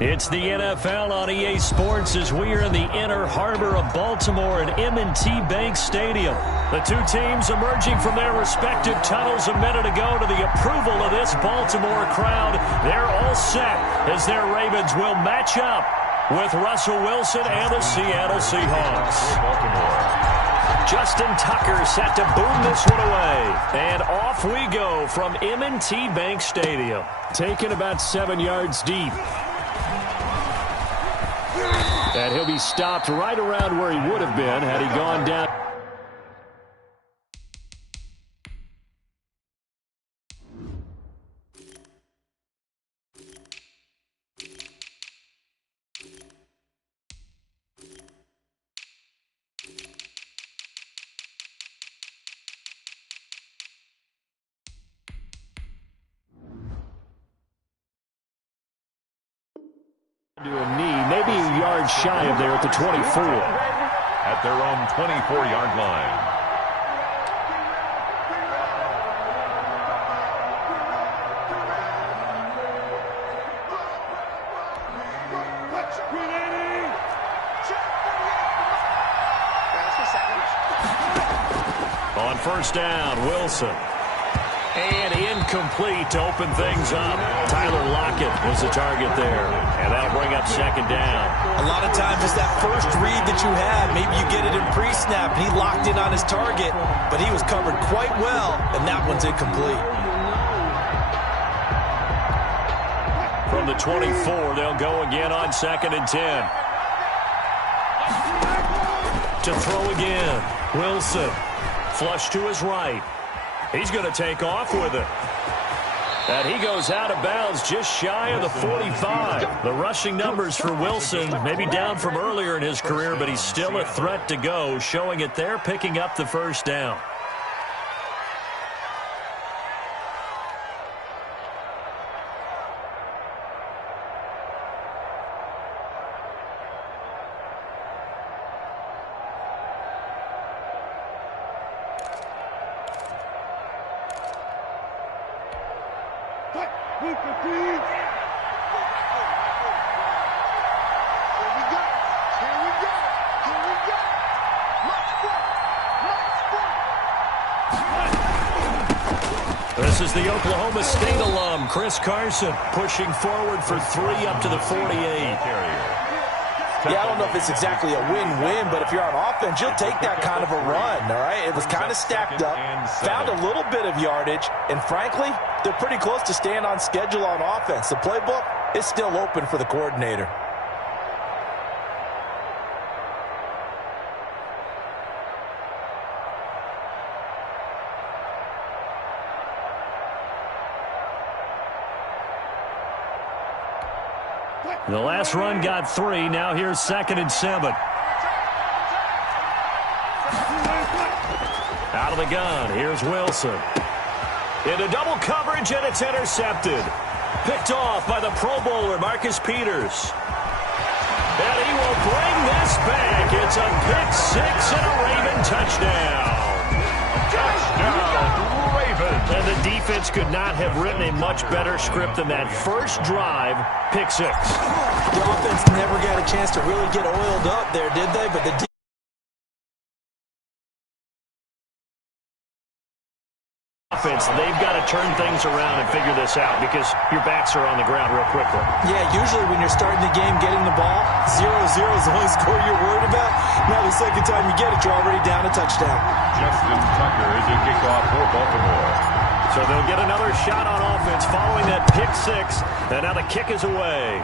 It's the NFL on EA Sports as we are in the inner harbor of Baltimore at M&T Bank Stadium. The two teams emerging from their respective tunnels a minute ago to the approval of this Baltimore crowd. They're all set as their Ravens will match up with Russell Wilson and the Seattle Seahawks. Justin Tucker set to boom this one away. And off we go from M&T Bank Stadium. Taken about 7 yards deep. And he'll be stopped right around where he would have been had he gone down. To a knee, maybe a yard shy of there at the 24. At their own 24-yard line. On first down, Wilson. And incomplete to open things up. Tyler Lockett was the target there. And that'll bring up second down. A lot of times it's that first read that you had. Maybe you get it in pre-snap. He locked in on his target, but he was covered quite well, and that one's incomplete. From the 24, they'll go again on 2nd and 10. To throw again. Wilson. Flush to his right. He's going to take off with it. And he goes out of bounds just shy of the 45. The rushing numbers for Wilson maybe down from earlier in his career, but he's still a threat to go, showing it there, picking up the first down. This is the Oklahoma State alum, Chris Carson, pushing forward for 3 up to the 48. Yeah, I don't know if it's exactly a win-win, but if you're on offense, you'll take that kind of a run, all right? It was kind of stacked up, found a little bit of yardage, and frankly, they're pretty close to staying on schedule on offense. The playbook is still open for the coordinator. The last run got 3. Now here's 2nd and 7. Out of the gun. Here's Wilson. Into double coverage, and it's intercepted. Picked off by the Pro Bowler, Marcus Peters. And he will bring this back. It's a pick 6 and a Raven touchdown. Touchdown, Ravens. And the defense could not have written a much better script than that first drive, pick 6. The offense never got a chance to really get oiled up there, did they? But the offense, they've got to turn things around and figure this out because your backs are on the ground real quickly. Yeah, usually when you're starting the game getting the ball, 0-0 is the only score you're worried about. Now the second time you get it, you're already down a touchdown. Justin Tucker is a kickoff for Baltimore. So they'll get another shot on offense following that pick 6, and now the kick is away.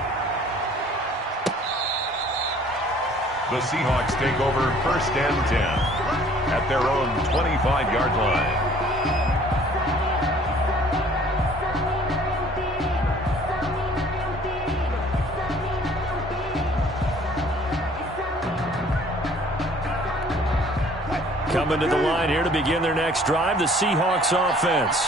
The Seahawks take over 1st and 10 at their own 25-yard line. Coming to the line here to begin their next drive, the Seahawks offense.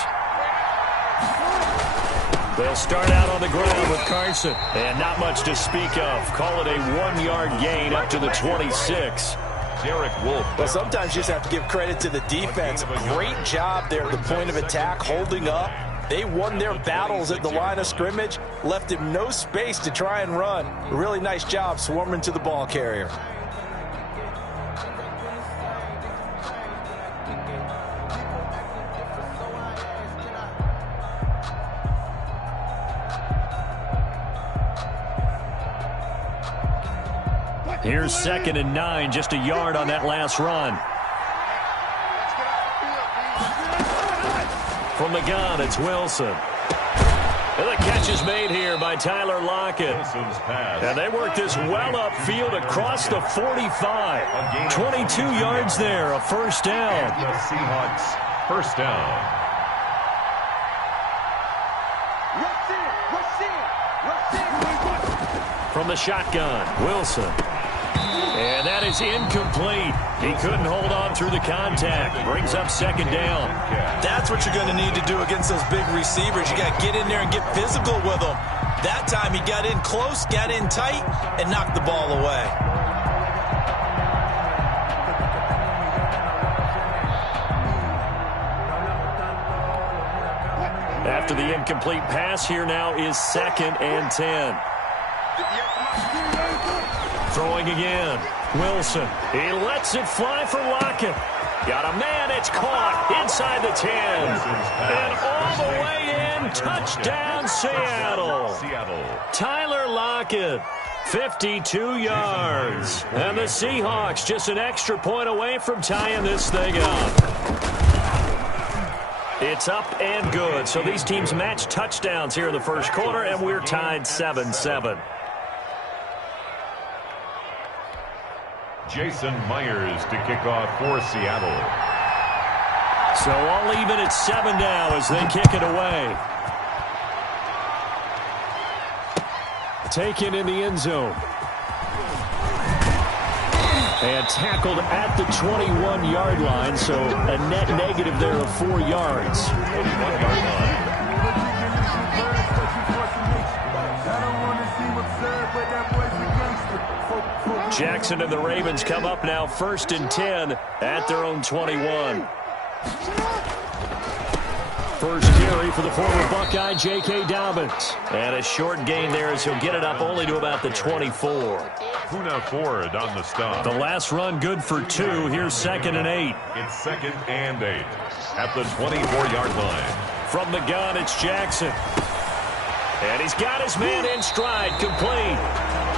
They'll start out on the ground with Carson. And not much to speak of. Call it a 1-yard gain up to the 26. Derek Wolfe. Well, sometimes you just have to give credit to the defense. Great job there at the point of attack, holding up, They won their battles at the line of scrimmage, left him no space to try and run. Really nice job swarming to the ball carrier. Here's 2nd and 9, just a yard on that last run. From the gun, it's Wilson. And the catch is made here by Tyler Lockett. And they work this well upfield across the 45. 22 yards there, a first down. The Seahawks, first down. From the shotgun, Wilson. And that is incomplete. He couldn't hold on through the contact. Brings up 2nd down. That's what you're going to need to do against those big receivers. You got to get in there and get physical with them. That time he got in close, got in tight, and knocked the ball away. After the incomplete pass, here now is 2nd and 10. Throwing again. Wilson. He lets it fly for Lockett. Got a man. It's caught inside the 10. And all the way in. Touchdown, Seattle. Tyler Lockett. 52 yards. And the Seahawks just an extra point away from tying this thing up. It's up and good. So these teams match touchdowns here in the first quarter, and we're tied 7-7. Jason Myers to kick off for Seattle. So all even at 7 now as they kick it away. Taken in the end zone. And tackled at the 21-yard line, so a net negative there of 4 yards. 21-yard line. Jackson and the Ravens come up now 1st and 10 at their own 21. First carry for the former Buckeye, J.K. Dobbins. And a short gain there as he'll get it up only to about the 24. Puna Ford on the stop. The last run good for 2. Here's 2nd and 8. It's 2nd and 8 at the 24-yard line. From the gun, it's Jackson. And he's got his man in stride, complete.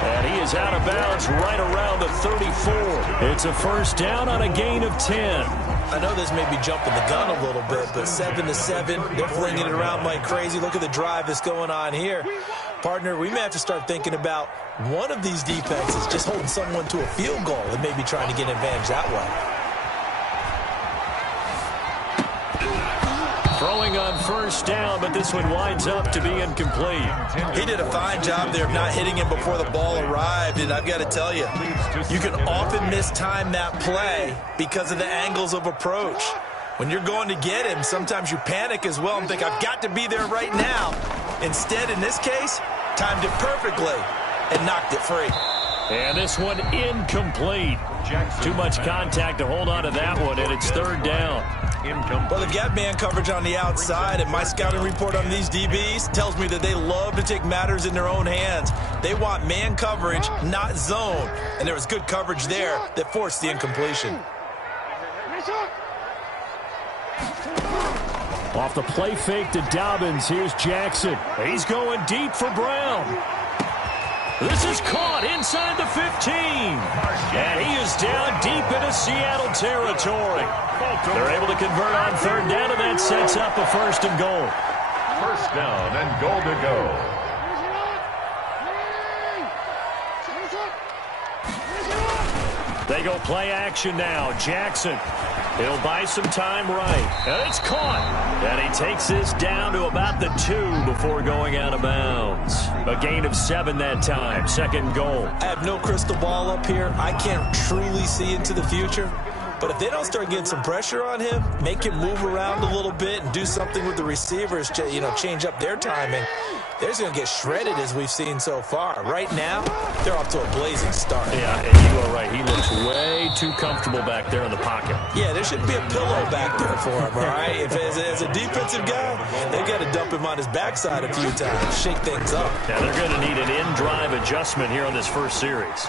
And he is out of bounds right around the 34. It's a first down on a gain of 10. I know this may be jumping the gun a little bit, but 7-7, they're flinging it around like crazy. Look at the drive that's going on here. Partner, we may have to start thinking about one of these defenses just holding someone to a field goal and maybe trying to get an advantage that way. Throwing on first down, but this one winds up to be incomplete. He did a fine job there of not hitting him before the ball arrived, and I've got to tell you, you can often mistime that play because of the angles of approach. When you're going to get him, sometimes you panic as well and think, I've got to be there right now. Instead, in this case, timed it perfectly and knocked it free. And this one incomplete. Too much contact to hold on to that one, and it's 3rd down. Well, they've got man coverage on the outside, and my scouting report on these DBs tells me that they love to take matters in their own hands. They want man coverage, not zone. And there was good coverage there that forced the incompletion. Off the play fake to Dobbins, here's Jackson. He's going deep for Brown. This is caught inside the 15. And he is down deep into Seattle territory. They're able to convert on 3rd down, and that sets up a 1st and goal. First down and goal to go. They go play action now. Jackson. He'll buy some time right. And it's caught. And he takes this down to about the 2 before going out of bounds. A gain of 7 that time. 2nd goal. I have no crystal ball up here. I can't truly see into the future. But if they don't start getting some pressure on him, make him move around a little bit and do something with the receivers to, change up their timing, they're just going to get shredded as we've seen so far. Right now, they're off to a blazing start. Yeah, and you are right. He looks way too comfortable back there in the pocket. Yeah, there shouldn't be a pillow back there for him, all right? If as a defensive guy, they've got to dump him on his backside a few times, shake things up. Yeah, they're going to need an in-drive adjustment here on this first series.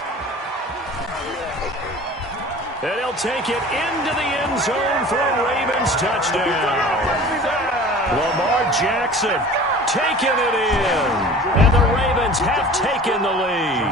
And he'll take it into the end zone for a Ravens touchdown. Lamar Jackson taking it in. And the Ravens have taken the lead.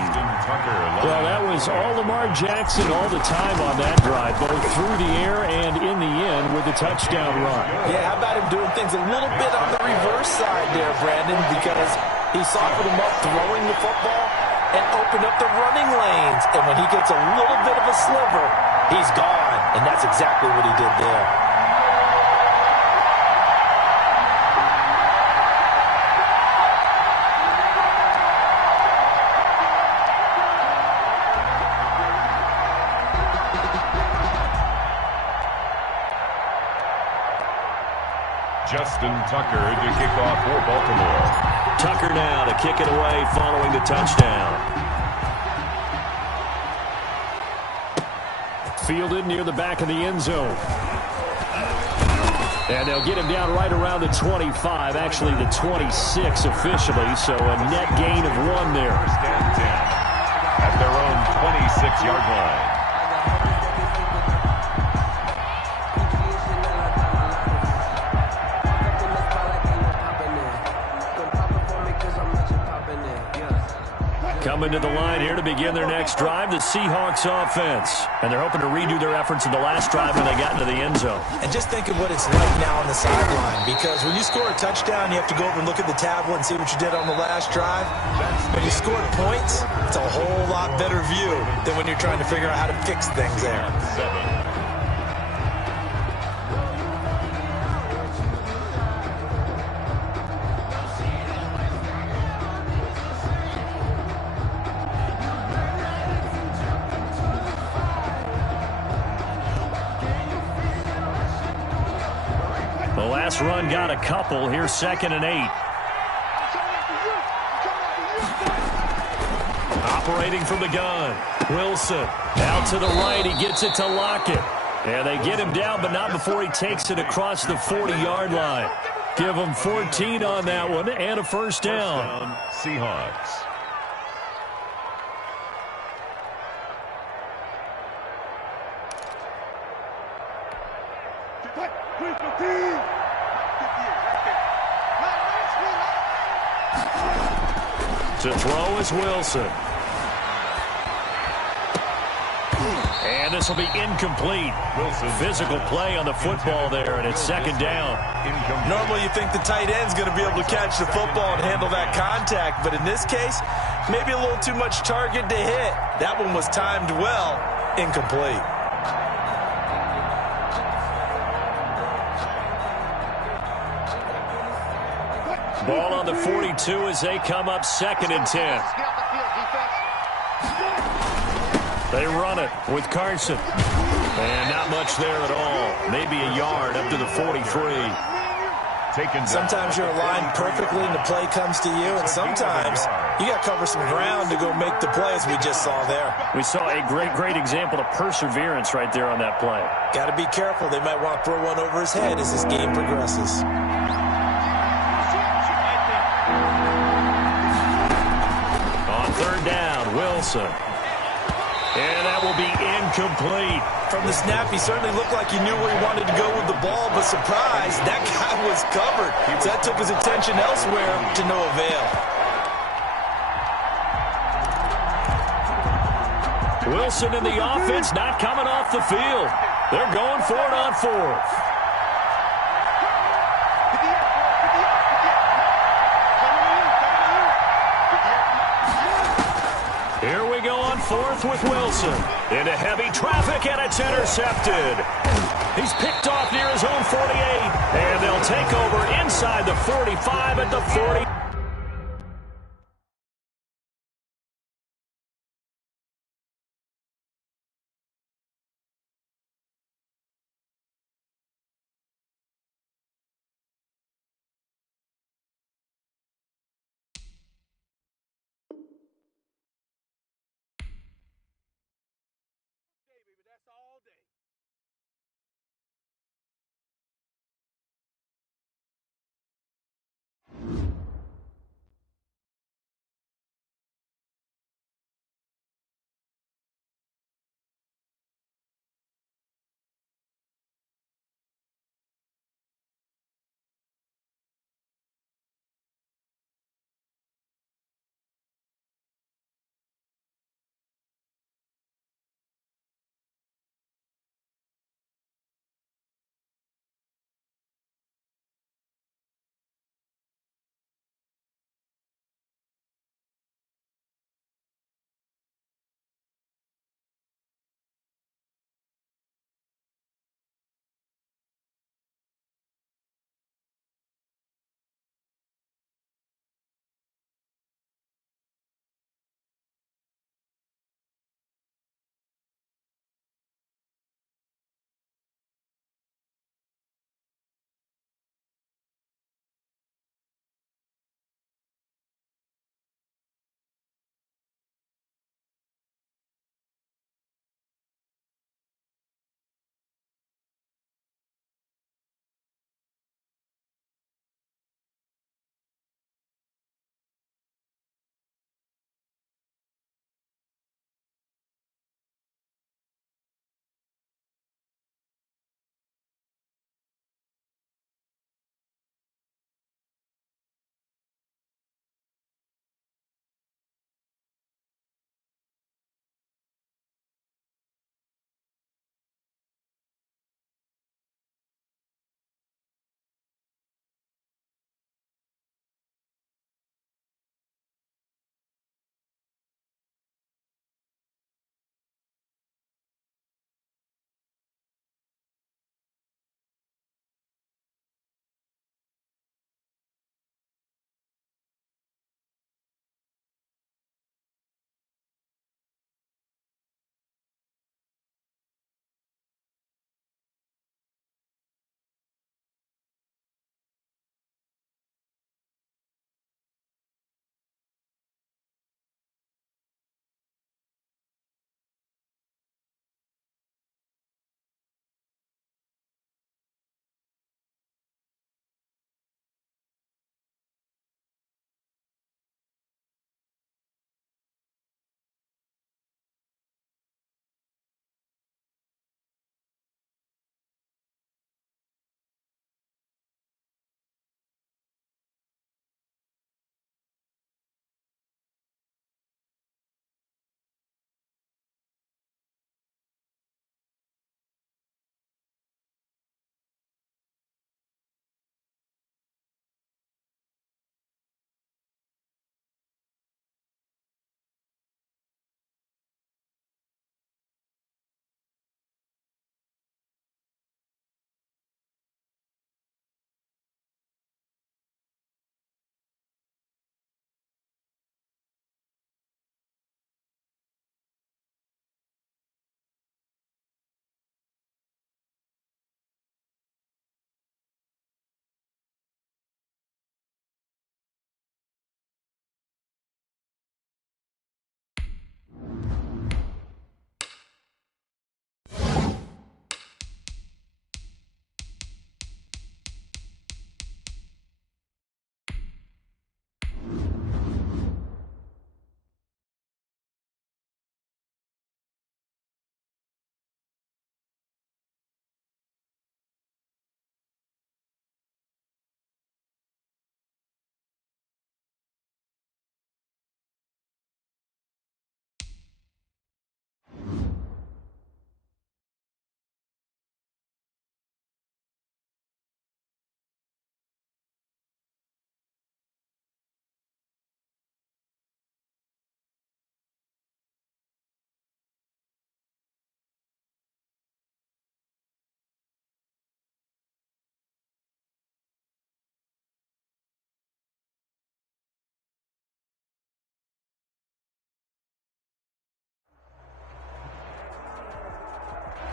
Well, that was all Lamar Jackson all the time on that drive, both through the air and in the end with the touchdown run. Yeah, how about him doing things a little bit on the reverse side there, Brandon, because he softened him up throwing the football and opened up the running lanes. And when he gets a little bit of a sliver, he's gone. And that's exactly what he did there. Justin Tucker to kick off for Baltimore. Tucker now to kick it away following the touchdown. Fielded near the back of the end zone. And they'll get him down right around the 25, actually the 26 officially, so a net gain of 1 there. First and 10 at their own 26-yard line. Coming to the line here to begin their next drive, the Seahawks offense. And they're hoping to redo their efforts in the last drive when they got into the end zone. And just think of what it's like now on the sideline, because when you score a touchdown, you have to go over and look at the tablet and see what you did on the last drive. When you scored points, it's a whole lot better view than when you're trying to figure out how to fix things there. 7. The last run got a couple. Here's 2nd and 8. Operating from the gun. Wilson out to the right. He gets it to Lockett. And they get him down, but not before he takes it across the 40-yard line. Give him 14 on that one and a first down. Seahawks. To throw is Wilson. And this will be incomplete. Wilson. Physical play on the football there, and it's 2nd down. Normally you think the tight end's going to be able to catch the football and handle that contact, but in this case, maybe a little too much target to hit. That one was timed well, incomplete. Ball on the 42 as they come up 2nd and 10. They run it with Carson. And not much there at all. Maybe a yard up to the 43. Sometimes you're aligned perfectly and the play comes to you, and sometimes you got to cover some ground to go make the play, as we just saw there. We saw a great example of perseverance right there on that play. Got to be careful. They might want to throw one over his head as this game progresses. On 3rd down, Wilson. And that will be incomplete. From the snap, he certainly looked like he knew where he wanted to go with the ball, but surprise, that guy was covered. So that took his attention elsewhere to no avail. Wilson and the offense not coming off the field. They're going for it on 4th. Here we go on 4th with Wilson. Into heavy traffic, and it's intercepted. He's picked off near his own 48. And they'll take over inside the 45 at the 40.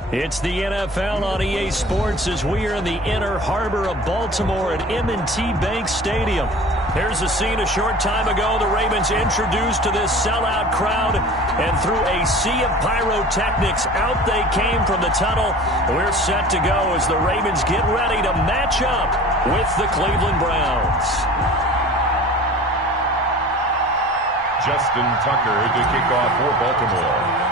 It's the NFL on EA Sports as we are in the inner harbor of Baltimore at M&T Bank Stadium. Here's a scene a short time ago. The Ravens introduced to this sellout crowd, and through a sea of pyrotechnics, out they came from the tunnel. We're set to go as the Ravens get ready to match up with the Cleveland Browns. Justin Tucker to kick off for Baltimore.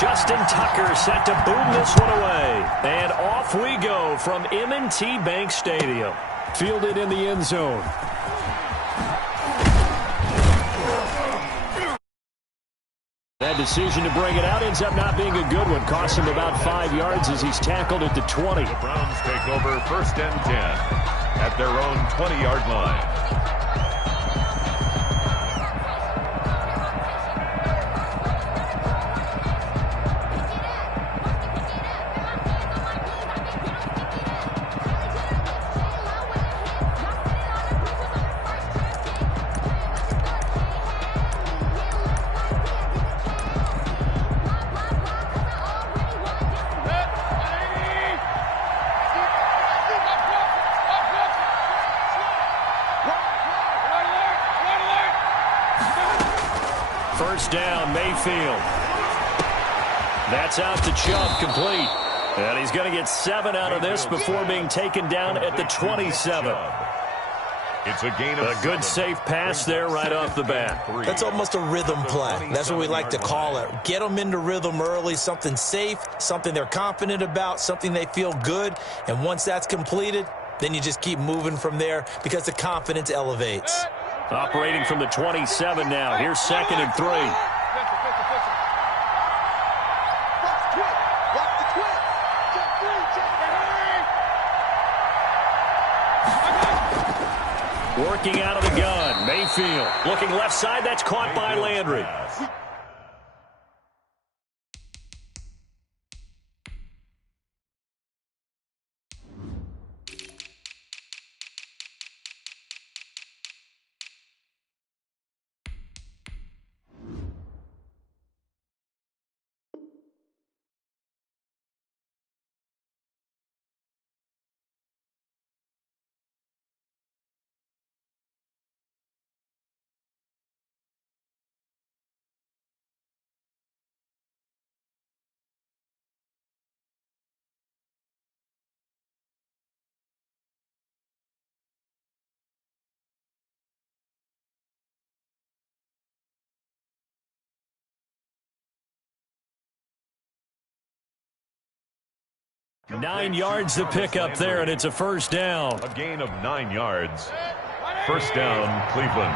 Justin Tucker set to boom this one away. And off we go from M&T Bank Stadium. Fielded in the end zone. That decision to bring it out ends up not being a good one. Costs him about 5 yards as he's tackled at the 20. The Browns take over 1st and 10 at their own 20-yard line. First down, Mayfield. That's out to Chubb, complete. And he's going to get 7 out of this before being taken down at the 27. It's a gain of a good safe pass there right off the bat. That's almost a rhythm play. That's what we like to call it. Get them into rhythm early, something safe, something they're confident about, something they feel good. And once that's completed, then you just keep moving from there because the confidence elevates. Operating from the 27 now. Here's 2nd and 3. Working out of the gun. Mayfield looking left side. That's caught by Landry. Nine yards to pick up there, and it's a first down. A gain of 9 yards. First down, Cleveland.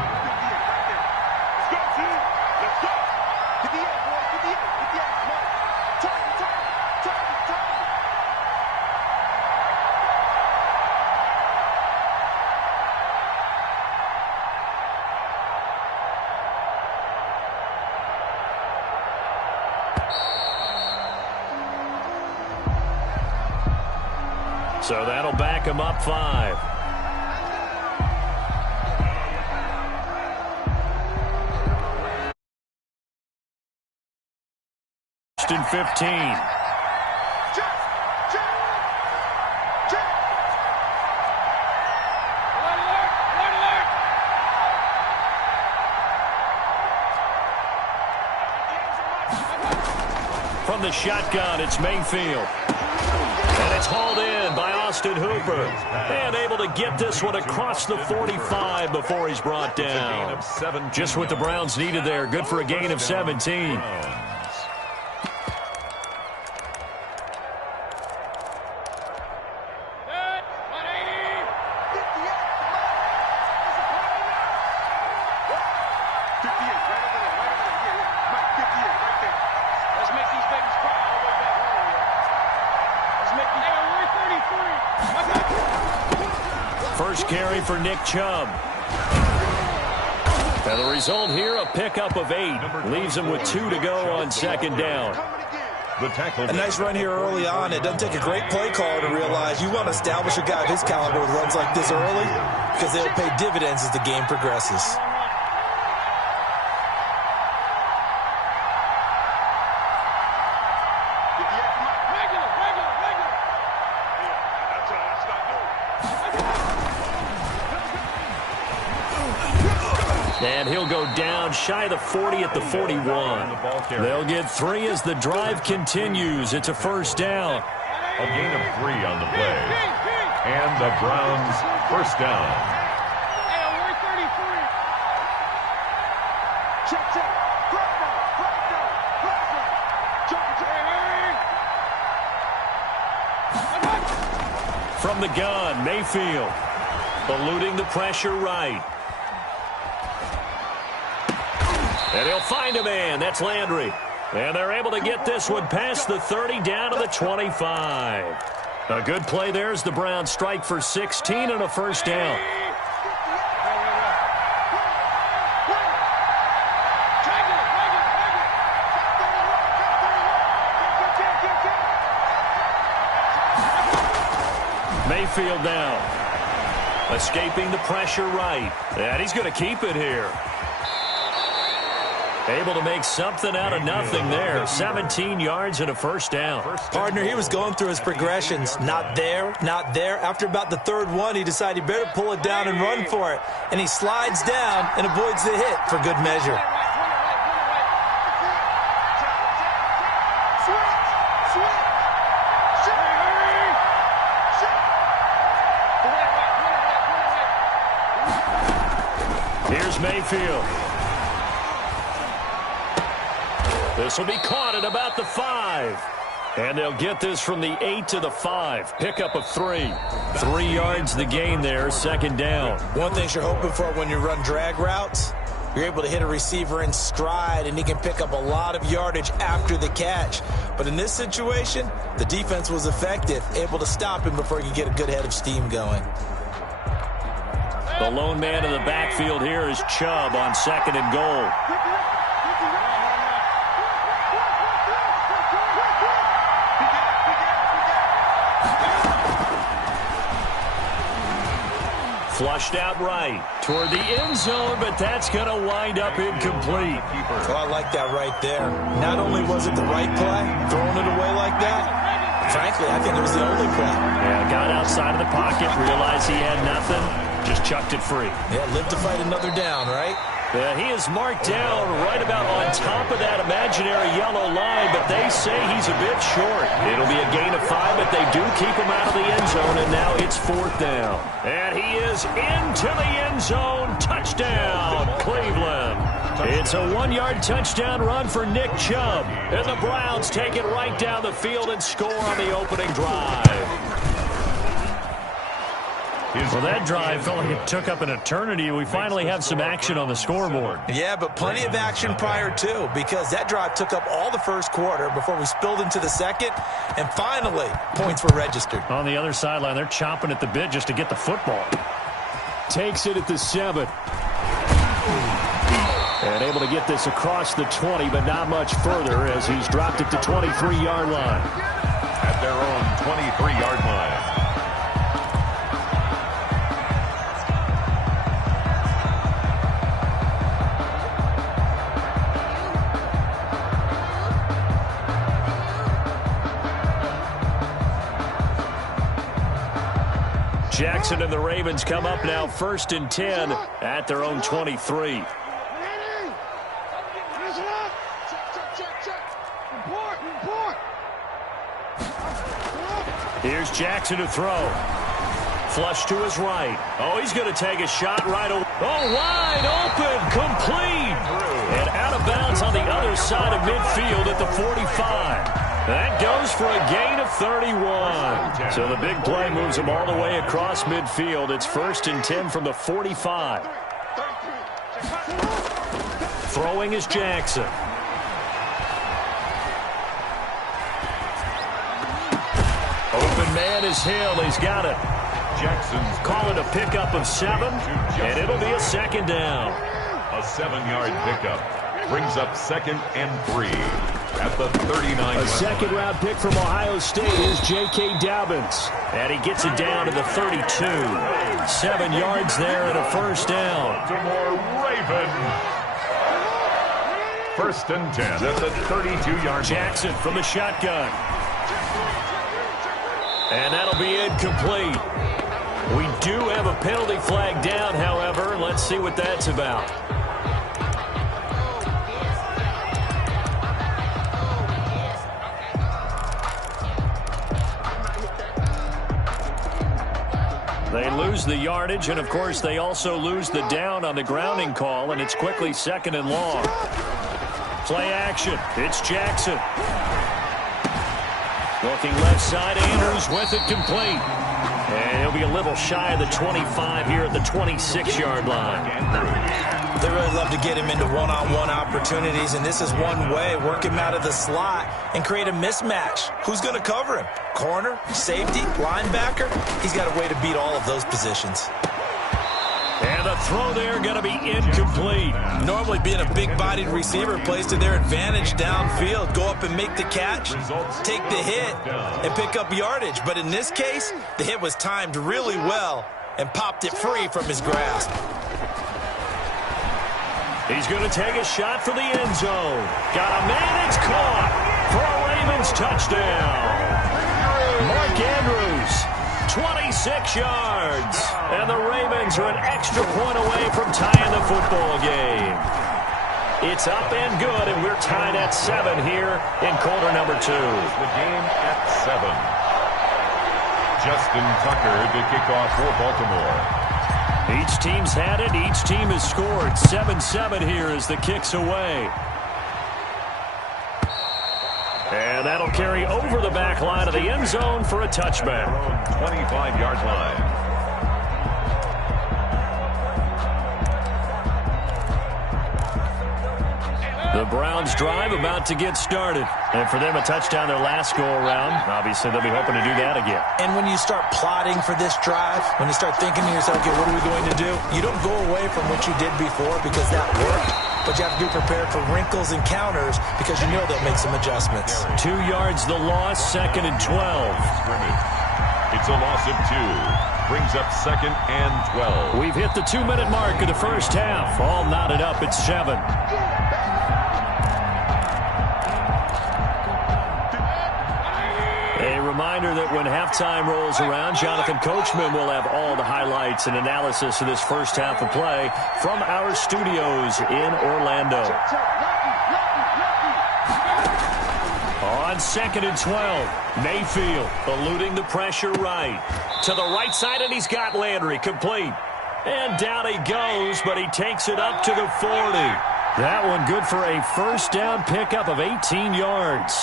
So that'll back him up 5. First and 15. From the shotgun, it's Mayfield. And it's hauled in by Austin Hooper. And able to get this one across the 45 before he's brought down. Just what the Browns needed there. Good for a gain of 17. First carry for Nick Chubb. And the result here, a pickup of 8. Leaves him with 2 to go on 2nd down. A nice run here early on. It doesn't take a great play caller to realize you want to establish a guy of his caliber with runs like this early because they'll pay dividends as the game progresses. And he'll go down shy of the 40 at the 41. They'll get 3 as the drive continues. It's a first down. A gain of 3 on the play. And the Browns first down. From the gun, Mayfield. Eluding the pressure right. And he'll find a man. That's Landry. And they're able to get this one past the 30 down to the 25. A good play there as the Browns strike for 16 and a first down. Mayfield now. Escaping the pressure right. And he's going to keep it here. Able to make something out of nothing there. 17 yards and a first down. Partner, he was going through his progressions. Not there, not there. After about the third one, he decided he better pull it down and run for it. And he slides down and avoids the hit for good measure. Here's Mayfield. This will be caught at about the 5. And they'll get this from the 8 to the 5. Pickup of 3. 3 yards the gain there, second down. One thing you're hoping for when you run drag routes, you're able to hit a receiver in stride, and he can pick up a lot of yardage after the catch. But in this situation, the defense was effective, able to stop him before he could get a good head of steam going. The lone man in the backfield here is Chubb on second and goal. Flushed out right toward the end zone, but that's going to wind up incomplete. Oh, I like that right there. Not only was it the right play, throwing it away like that, frankly, I think it was the only play. Yeah, got outside of the pocket, realized he had nothing, just chucked it free. Yeah, live to fight another down, right? He is marked down right about on top of that imaginary yellow line, but they say he's a bit short. It'll be a gain of 5, but they do keep him out of the end zone, and now it's fourth down. And he is into the end zone. Touchdown, Cleveland. It's a 1-yard touchdown run for Nick Chubb. And the Browns take it right down the field and score on the opening drive. Well, that drive felt like it took up an eternity. We finally have some action on the scoreboard. Yeah, but plenty of action prior to, because that drive took up all the first quarter before we spilled into the second, and finally, points were registered. On the other sideline, they're chomping at the bit just to get the football. Takes it at the 7. And able to get this across the 20, but not much further as he's dropped it to 23-yard line. At their own 23-yard line. Jackson and the Ravens come up now 1st and 10 at their own 23. Here's Jackson to throw. Flush to his right. Oh, he's going to take a shot right away. Oh, wide open, complete. And out of bounds on the other side of midfield at the 45. That goes for a gain of 31. So the big play moves him all the way across midfield. It's 1st and 10 from the 45. Throwing is Jackson. Open man is Hill. He's got it. Jackson's call it a pickup of 7, and it'll be a second down. A 7-yard pickup brings up 2nd and 3 at the 39. A second-round pick from Ohio State is J.K. Dobbins, and he gets it down to the 32. 7 yards there and a first down. Baltimore Raven. 1st and 10 at the 32-yard. Jackson from the shotgun. And that'll be incomplete. We do have a penalty flag down, however. Let's see what that's about. lose the yardage, and, of course, they also lose the down on the grounding call, and it's quickly 2nd and long. Play action. It's Jackson. Looking left side, Andrews with it complete. And he'll be a little shy of the 25 here at the 26-yard line. They really love to get him into one-on-one opportunities, and this is one way. Work him out of the slot and create a mismatch. Who's going to cover him? Corner, safety, linebacker? He's got a way to beat all of those positions. And the throw there going to be incomplete. Normally being a big-bodied receiver plays to their advantage downfield. Go up and make the catch, take the hit, and pick up yardage. But in this case, the hit was timed really well and popped it free from his grasp. He's going to take a shot for the end zone. Got a man, it's caught for a Ravens touchdown. Mark Andrews, 26 yards. And the Ravens are an extra point away from tying the football game. It's up and good, and we're tied at 7 here in quarter number 2. The game at 7. Justin Tucker to kick off for Baltimore. Each team's had it. Each team has scored. 7-7 here as the kick's away. And that'll carry over the back line of the end zone for a touchback. 25-yard line. The Browns drive about to get started. And for them, a touchdown their last go-around. Obviously, they'll be hoping to do that again. And when you start plotting for this drive, when you start thinking to yourself, okay, what are we going to do? You don't go away from what you did before because that worked. But you have to be prepared for wrinkles and counters because you know they'll make some adjustments. 2 yards the loss, 2nd and 12. It's a loss of 2. Brings up 2nd and 12. We've hit the 2-minute mark of the first half. All knotted up at 7. A reminder that when halftime rolls around, Jonathan Coachman will have all the highlights and analysis of this first half of play from our studios in Orlando. On 2nd and 12, Mayfield eluding the pressure right. To the right side, and he's got Landry complete. And down he goes, but he takes it up to the 40. That one good for a first down pickup of 18 yards.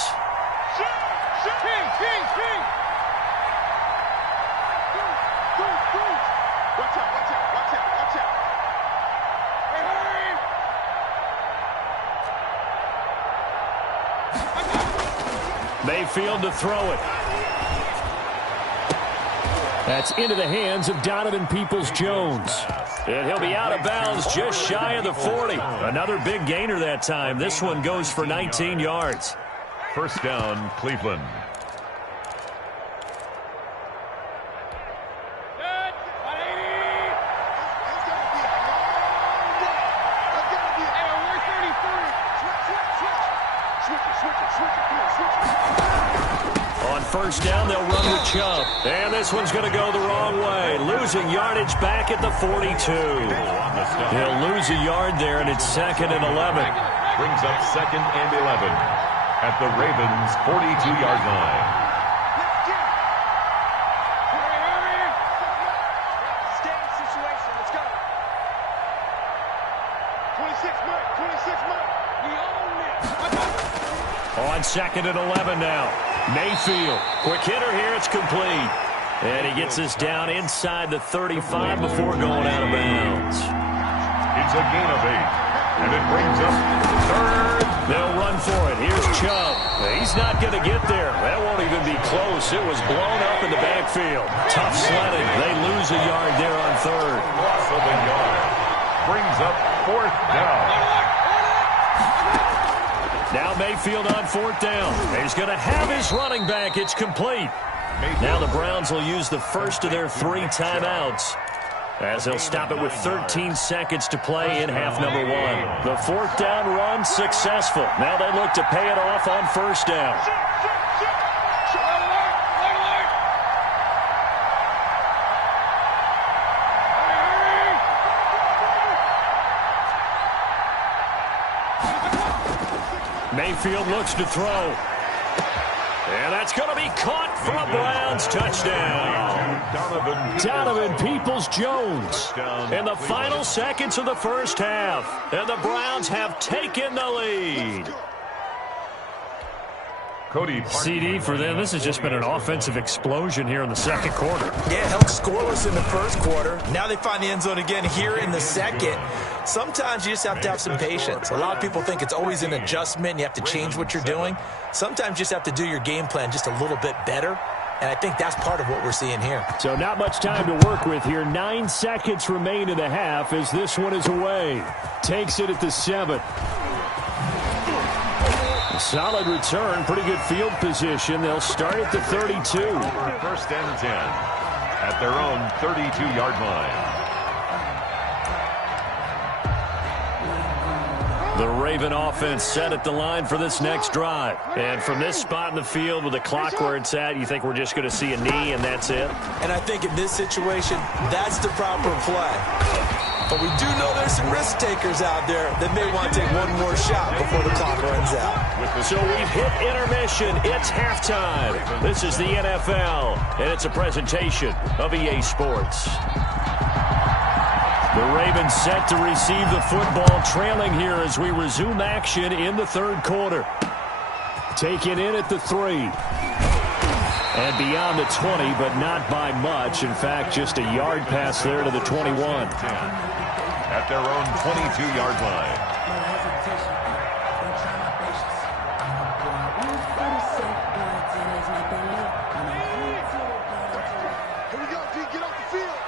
Mayfield to throw it. That's into the hands of Donovan Peoples-Jones. And he'll be out of bounds just shy of the 40. Another big gainer that time. This one goes for 19 yards. First down, Cleveland. First down, they'll run with Chubb. And this one's going to go the wrong way. Losing yardage back at the 42. He'll lose a yard there, and it's 2nd and 11. Brings up 2nd and 11 at the Ravens' 42-yard line. On 2nd and 11 now. Mayfield, quick hitter here, it's complete. And he gets us down inside the 35 before going out of bounds. It's a gain of 8, and it brings up 3rd. They'll run for it. Here's Chubb. He's not going to get there. That won't even be close. It was blown up in the backfield. Tough sledding. They lose a yard there on 3rd. Loss of a yard. Brings up 4th down. Now Mayfield on 4th down. He's going to have his running back. It's complete. Now the Browns will use the first of their 3 timeouts as they'll stop it with 13 seconds to play in half number 1. The 4th down run successful. Now they look to pay it off on 1st down. Mayfield looks to throw. And that's going to be caught for a Browns touchdown. Donovan Peoples-Jones in the final seconds of the first half. And the Browns have taken the lead. CD for them, this has just been an offensive explosion here in the second quarter. Yeah, held scoreless in the first quarter. Now they find the end zone again here in the second. Sometimes you just have to have some patience. A lot of people think it's always an adjustment. You have to change what you're doing. Sometimes you just have to do your game plan just a little bit better. And I think that's part of what we're seeing here. So not much time to work with here. 9 seconds remain in the half as this one is away. Takes it at the 7. Solid return, pretty good field position. They'll start at the 32. First and 10 at their own 32-yard line. The Raven offense set at the line for this next drive. And from this spot in the field with the clock where it's at, you think we're just going to see a knee and that's it? And I think in this situation, that's the proper play. But we do know there's some risk takers out there that may want to take one more shot before the clock runs out. So we've hit intermission. It's halftime. This is the NFL, and it's a presentation of EA Sports. The Ravens set to receive the football, trailing here as we resume action in the third quarter. Taken in at the 3. And beyond the 20, but not by much. In fact, just a yard pass there to the 21. At their own 22-yard line. Here we go, D. Get off the field.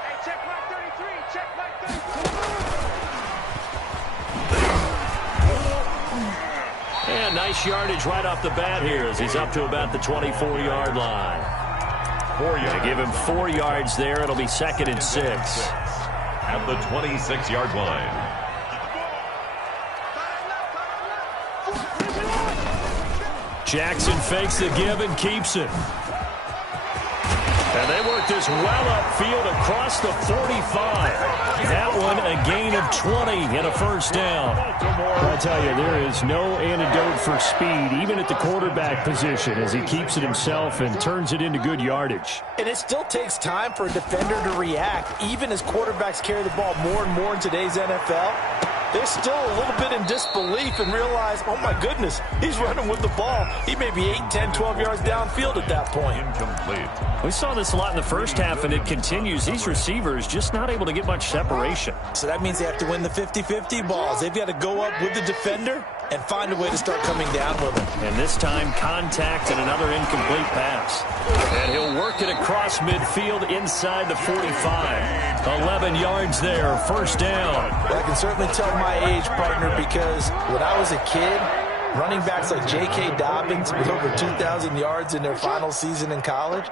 Hey, check mark 33. Check mark 33. And nice yardage right off the bat here as he's up to about the 24-yard line. 4 yards. They give him 4 yards there. It'll be 2nd and 6. At the 26-yard line. Jackson fakes the give and keeps it. And they work this well upfield across the 45. That one a gain of 20 and a first down. I tell you, there is no antidote for speed, even at the quarterback position, as he keeps it himself and turns it into good yardage. And it still takes time for a defender to react, even as quarterbacks carry the ball more and more in today's NFL. They're still a little bit in disbelief and realize, oh my goodness, he's running with the ball. He may be 8, 10, 12 yards downfield at that point. Incomplete. We saw this a lot in the first half, and it continues. These receivers just not able to get much separation. So that means they have to win the 50-50 balls. They've got to go up with the defender and find a way to start coming down with him. And this time, contact and another incomplete pass. And he'll work it across midfield inside the 45. 11 yards there, first down. Well, I can certainly tell my age, partner, because when I was a kid, running backs like J.K. Dobbins with over 2,000 yards in their final season in college,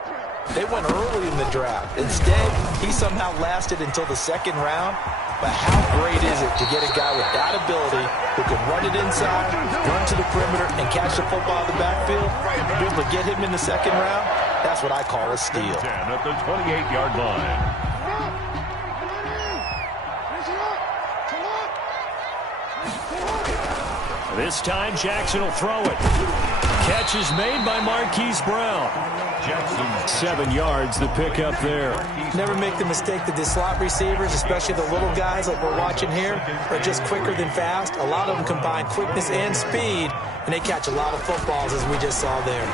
they went early in the draft. Instead, he somehow lasted until the second round. But how great is it to get a guy with that ability who can run it inside, run to the perimeter, and catch the football in the backfield? Be able to get him in the second round? That's what I call a steal. 10 at the 28-yard line. This time, Jackson will throw it. Catch is made by Marquise Brown. Jackson. 7 yards, the pickup there. Never make the mistake that the slot receivers, especially the little guys like we're watching here, are just quicker than fast. A lot of them combine quickness and speed, and they catch a lot of footballs, as we just saw there.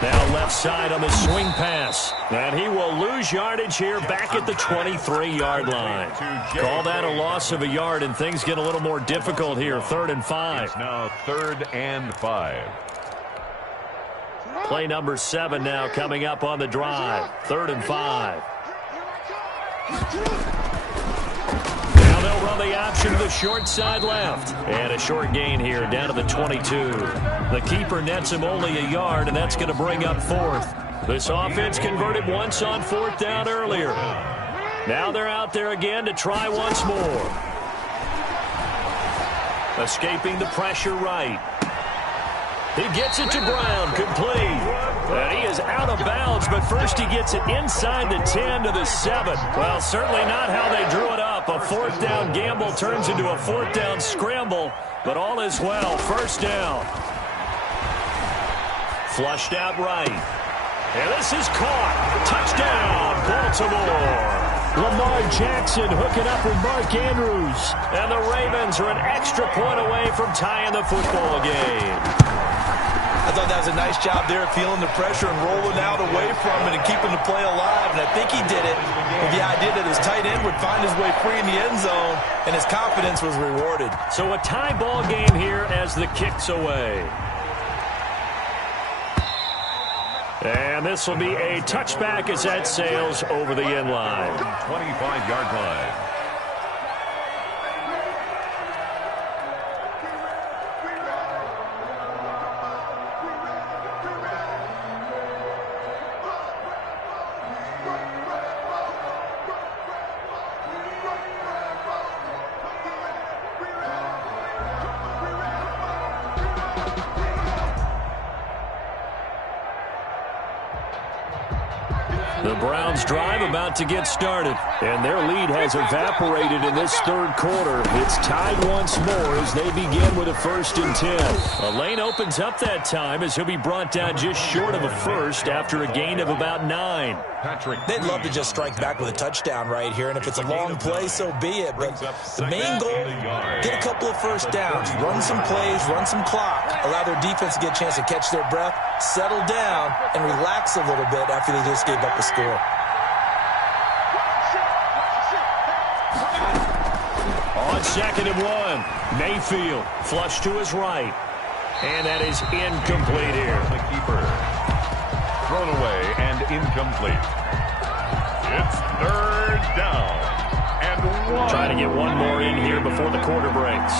Now left side on the swing pass. And he will lose yardage here back at the 23-yard line. Call that a loss of a yard, and things get a little more difficult here. 3rd and 5. It's now 3rd and 5. Play number 7 now coming up on the drive. 3rd and 5. Now they'll run the option to the short side left. And a short gain here down to the 22. The keeper nets him only a yard, and that's going to bring up 4th. This offense converted once on 4th down earlier. Now they're out there again to try once more. Escaping the pressure right. He gets it to Brown, complete. And he is out of bounds, but first he gets it inside the 10 to the 7. Well, certainly not how they drew it up. A 4th down gamble turns into a 4th down scramble, but all is well. First down. Flushed out right. And this is caught. Touchdown, Baltimore. Lamar Jackson hooking up with Mark Andrews. And the Ravens are an extra point away from tying the football game. I thought that was a nice job there, feeling the pressure and rolling out away from it and keeping the play alive. And I think he did it with the idea that his tight end would find his way free in the end zone, and his confidence was rewarded. So a tie ball game here as the kick's away. And this will be a touchback as that sails over the end line. 25-yard line. The Browns drive about to get started, and their lead has evaporated in this third quarter. It's tied once more as they begin with a 1st and 10. A lane opens up that time as he'll be brought down just short of a first after a gain of about 9. They'd love to just strike back with a touchdown right here, and if it's a long play, so be it. But the main goal, get a couple of first downs, run some plays, run some clock, allow their defense to get a chance to catch their breath, settle down, and relax a little bit after they just gave up a score. On 2nd and 1, Mayfield flush to his right. And that is incomplete here. The keeper. Thrown away and incomplete. It's 3rd down and 1. Trying to get one more in here before the quarter breaks.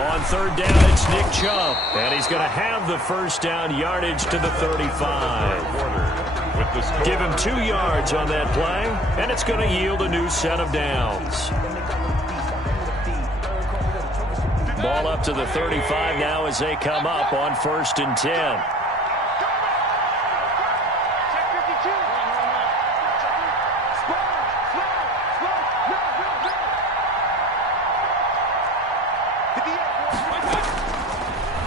On 3rd down, it's Nick Chubb. And he's going to have the first down yardage to the 35. Give him 2 yards on that play, and it's going to yield a new set of downs. Ball up to the 35 now as they come up on 1st and 10.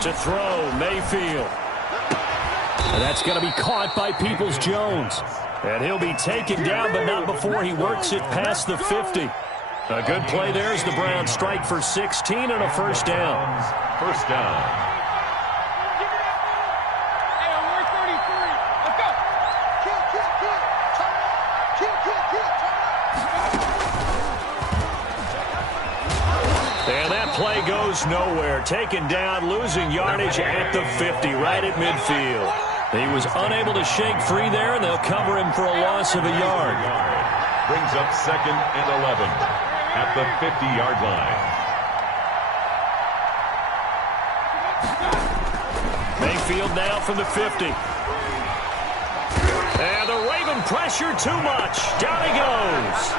To throw, Mayfield. And that's going to be caught by Peoples-Jones. And he'll be taken down, but not before he works it past the 50. A good play there as the Browns strike for 16 and a first down. First down. And that play goes nowhere. Taken down, losing yardage at the 50, right at midfield. He was unable to shake free there, and they'll cover him for a loss of a yard. Brings up 2nd and 11 at the 50-yard line. Mayfield now from the 50. And the Raven pressure too much. Down he goes.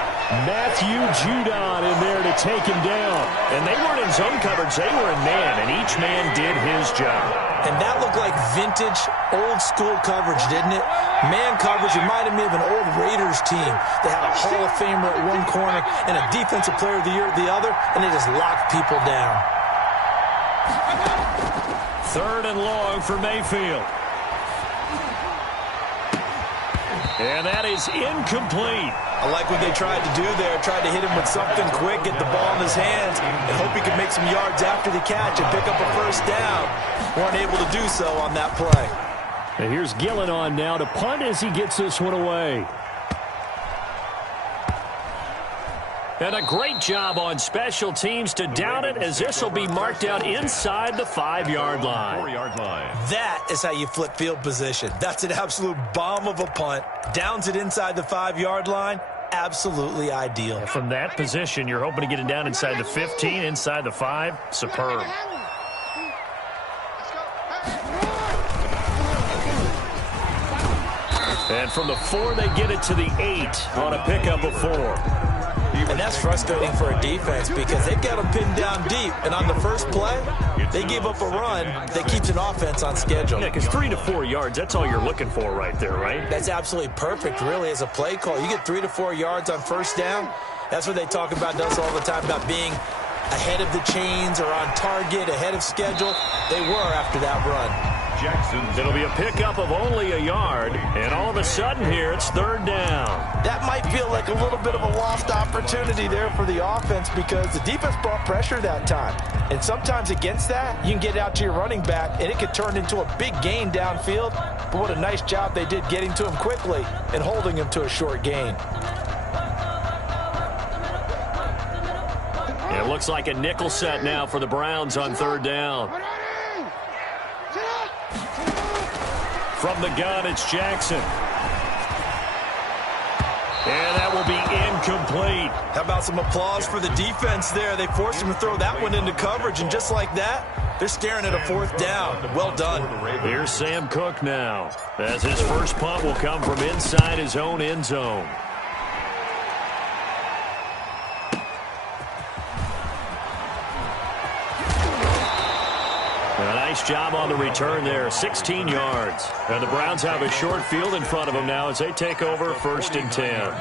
Matthew Judon in there to take him down. And they weren't in zone coverage. They were in man, and each man did his job. And that looked like vintage, old-school coverage, didn't it? Man coverage reminded me of an old Raiders team. They had a Hall of Famer at one corner and a Defensive Player of the Year at the other, and they just locked people down. 3rd and long for Mayfield. And that is incomplete. I like what they tried to do there. Tried to hit him with something quick, get the ball in his hands, and hope he could make some yards after the catch and pick up a first down. Weren't able to do so on that play. And here's Gillen on now to punt as he gets this one away. And a great job on special teams to down it, as this will be marked out inside the 5-yard line. 4-yard line. That is how you flip field position. That's an absolute bomb of a punt. Downs it inside the 5-yard line. Absolutely ideal. From that position, you're hoping to get it down inside the 15, inside the 5. Superb. And from the 4, they get it to the 8 on a pickup of 4. And that's frustrating for a defense because they've got them pinned down deep. And on the first play, they gave up a run that keeps an offense on schedule. Yeah, because 3 to 4 yards, that's all you're looking for right there, right? That's absolutely perfect, really, as a play call. You get 3 to 4 yards on first down. That's what they talk about, does all the time, about being ahead of the chains or on target, ahead of schedule. They were after that run. It'll be a pickup of only a yard, and all of a sudden here, it's third down. That might feel like a little bit of a lost opportunity there for the offense because the defense brought pressure that time. And sometimes against that, you can get out to your running back, and it could turn into a big gain downfield. But what a nice job they did getting to him quickly and holding him to a short gain. It looks like a nickel set now for the Browns on third down. From the gun, it's Jackson. And that will be incomplete. How about some applause for the defense there? They forced him to throw that one into coverage, and just like that, they're staring at a fourth down. Well done. Here's Sam Cook now, as his first punt will come from inside his own end zone. A nice job on the return there, 16 yards. And the Browns have a short field in front of them now as they take over first and 10.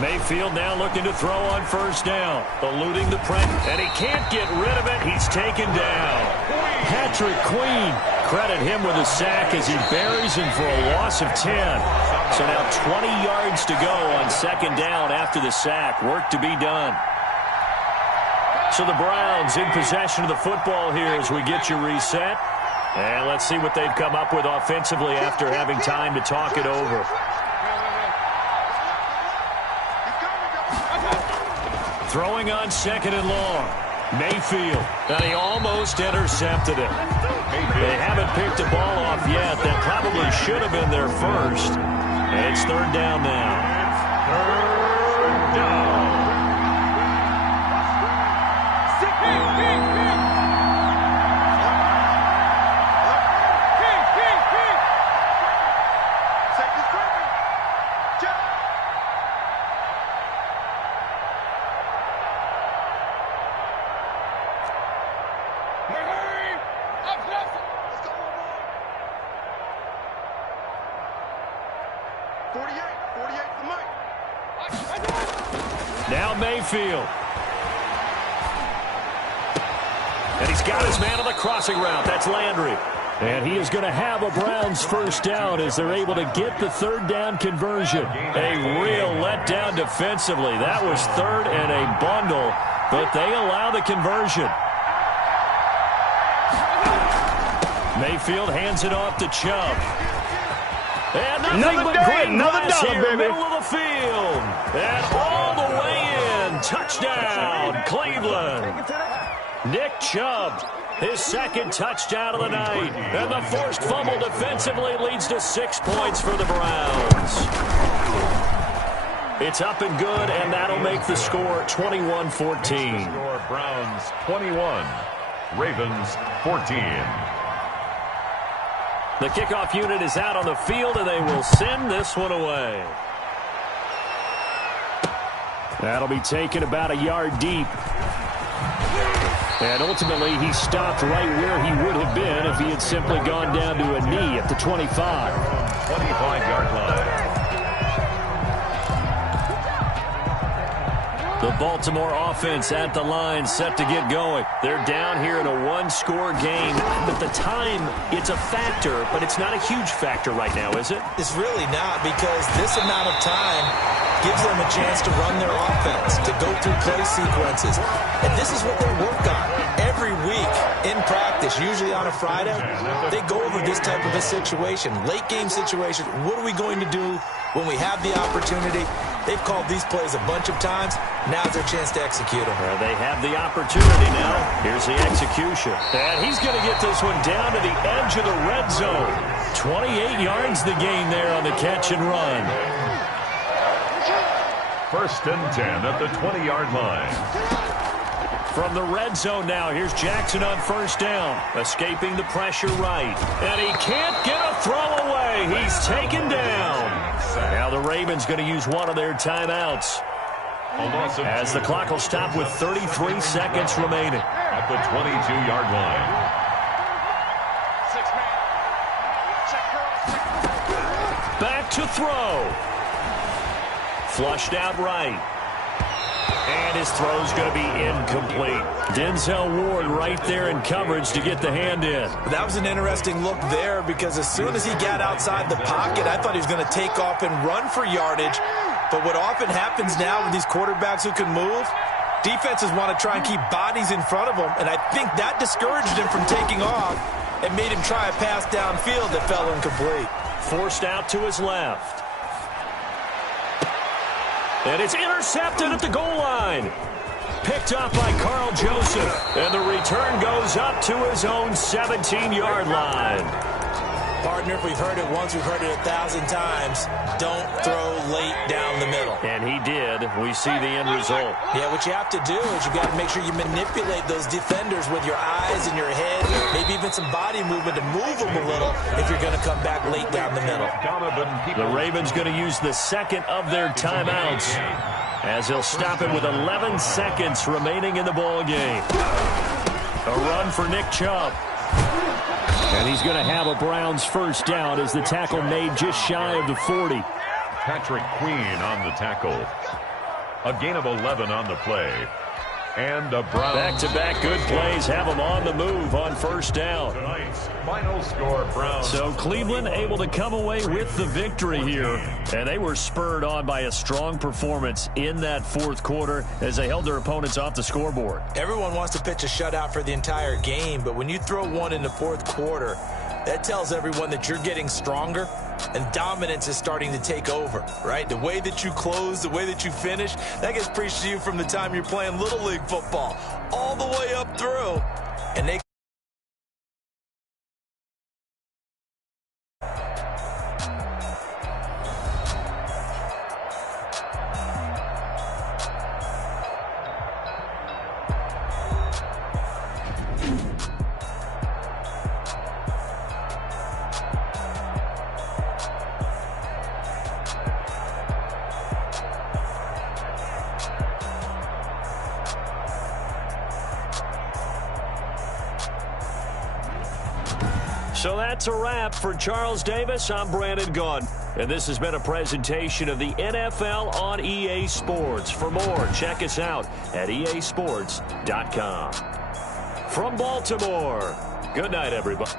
Mayfield now looking to throw on first down, eluding the press, and he can't get rid of it. He's taken down. Patrick Queen, credit him with a sack as he buries him for a loss of 10. So now 20 yards to go on second down after the sack. Work to be done. So the Browns in possession of the football here as we get you reset. And let's see what they've come up with offensively after having time to talk it over. Throwing on second and long. Mayfield. And he almost intercepted it. They haven't picked a ball off yet. That probably should have been their first. And it's third down now. Third down. Now Mayfield. And he's got his man on the crossing route. That's Landry. And he is going to have a Browns first down as they're able to get the third down conversion. A real letdown defensively. That was third and a bundle, but they allow the conversion. Mayfield hands it off to Chubb. And another day, another dollar, here, baby. Middle of the field. And all the way in. Touchdown, Cleveland. Nick Chubb, his second touchdown of the night. And the forced fumble defensively leads to 6 points for the Browns. It's up and good, and that'll make the score 21-14. Score Browns 21, Ravens 14. The kickoff unit is out on the field, and they will send this one away. That'll be taken about a yard deep. And ultimately, he stopped right where he would have been if he had simply gone down to a knee at the 25. 25-yard line. The Baltimore offense at the line set to get going. They're down here in a one-score game. But the time, it's a factor, but it's not a huge factor right now, is it? It's really not, because this amount of time gives them a chance to run their offense, to go through play sequences. And this is what they work on every week in practice, usually on a Friday. They go over this type of a situation, late game situation. What are we going to do when we have the opportunity? They've called these plays a bunch of times. Now's their chance to execute them. Well, they have the opportunity now. Here's the execution. And he's going to get this one down to the edge of the red zone. 28 yards the gain there on the catch and run. 1st and 10 at the 20-yard line. From the red zone now, here's Jackson on 1st down. Escaping the pressure right. And he can't get a throw away. He's taken down. Now the Ravens going to use one of their timeouts, as the clock will stop with 33 seconds remaining. At the 22-yard line. Back to throw. Flushed out right. And his throw's going to be incomplete. Denzel Ward right there in coverage to get the hand in. That was an interesting look there, because as soon as he got outside the pocket, I thought he was going to take off and run for yardage. But what often happens now with these quarterbacks who can move, defenses want to try and keep bodies in front of them, and I think that discouraged him from taking off and made him try a pass downfield that fell incomplete. Forced out to his left. And it's intercepted at the goal line. Picked up by Carl Joseph. And the return goes up to his own 17-yard line. Partner, if we've heard it once, we've heard it 1,000 times. Don't throw late down the middle. And he did. We see the end result. Yeah, what you have to do is you got to make sure you manipulate those defenders with your eyes and your head, maybe even some body movement to move them a little if you're going to come back late down the middle. The Ravens going to use the second of their timeouts, as he'll stop it with 11 seconds remaining in the ball game. A run for Nick Chubb. And he's going to have a Browns 1st down as the tackle made just shy of the 40. Patrick Queen on the tackle. A gain of 11 on the play. And a Browns. Back-to-back good plays have them on the move on 1st down. Tonight's final score, Browns. So Cleveland able to come away with the victory here. And they were spurred on by a strong performance in that 4th quarter as they held their opponents off the scoreboard. Everyone wants to pitch a shutout for the entire game, but when you throw one in the 4th quarter, that tells everyone that you're getting stronger and dominance is starting to take over, right? The way that you close, the way that you finish, that gets preached to you from the time you're playing Little League football all the way up through. And they So that's a wrap for Charles Davis. I'm Brandon Gunn. And this has been a presentation of the NFL on EA Sports. For more, check us out at easports.com. From Baltimore, good night, everybody.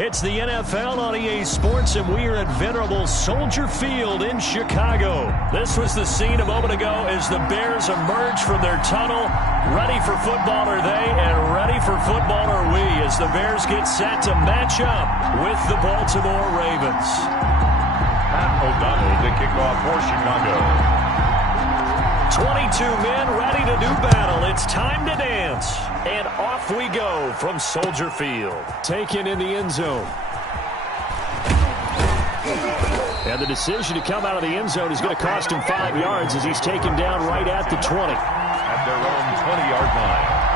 It's the NFL on EA Sports, and we are at venerable Soldier Field in Chicago. This was the scene a moment ago as the Bears emerge from their tunnel. Ready for football are they, and ready for football are we as the Bears get set to match up with the Baltimore Ravens. Matt O'Donnell to kick off for Chicago. 22 men ready to do battle. It's time to dance. And off we go from Soldier Field. Taken in the end zone. And the decision to come out of the end zone is going to cost him 5 yards as he's taken down right at the 20. At their own 20-yard line.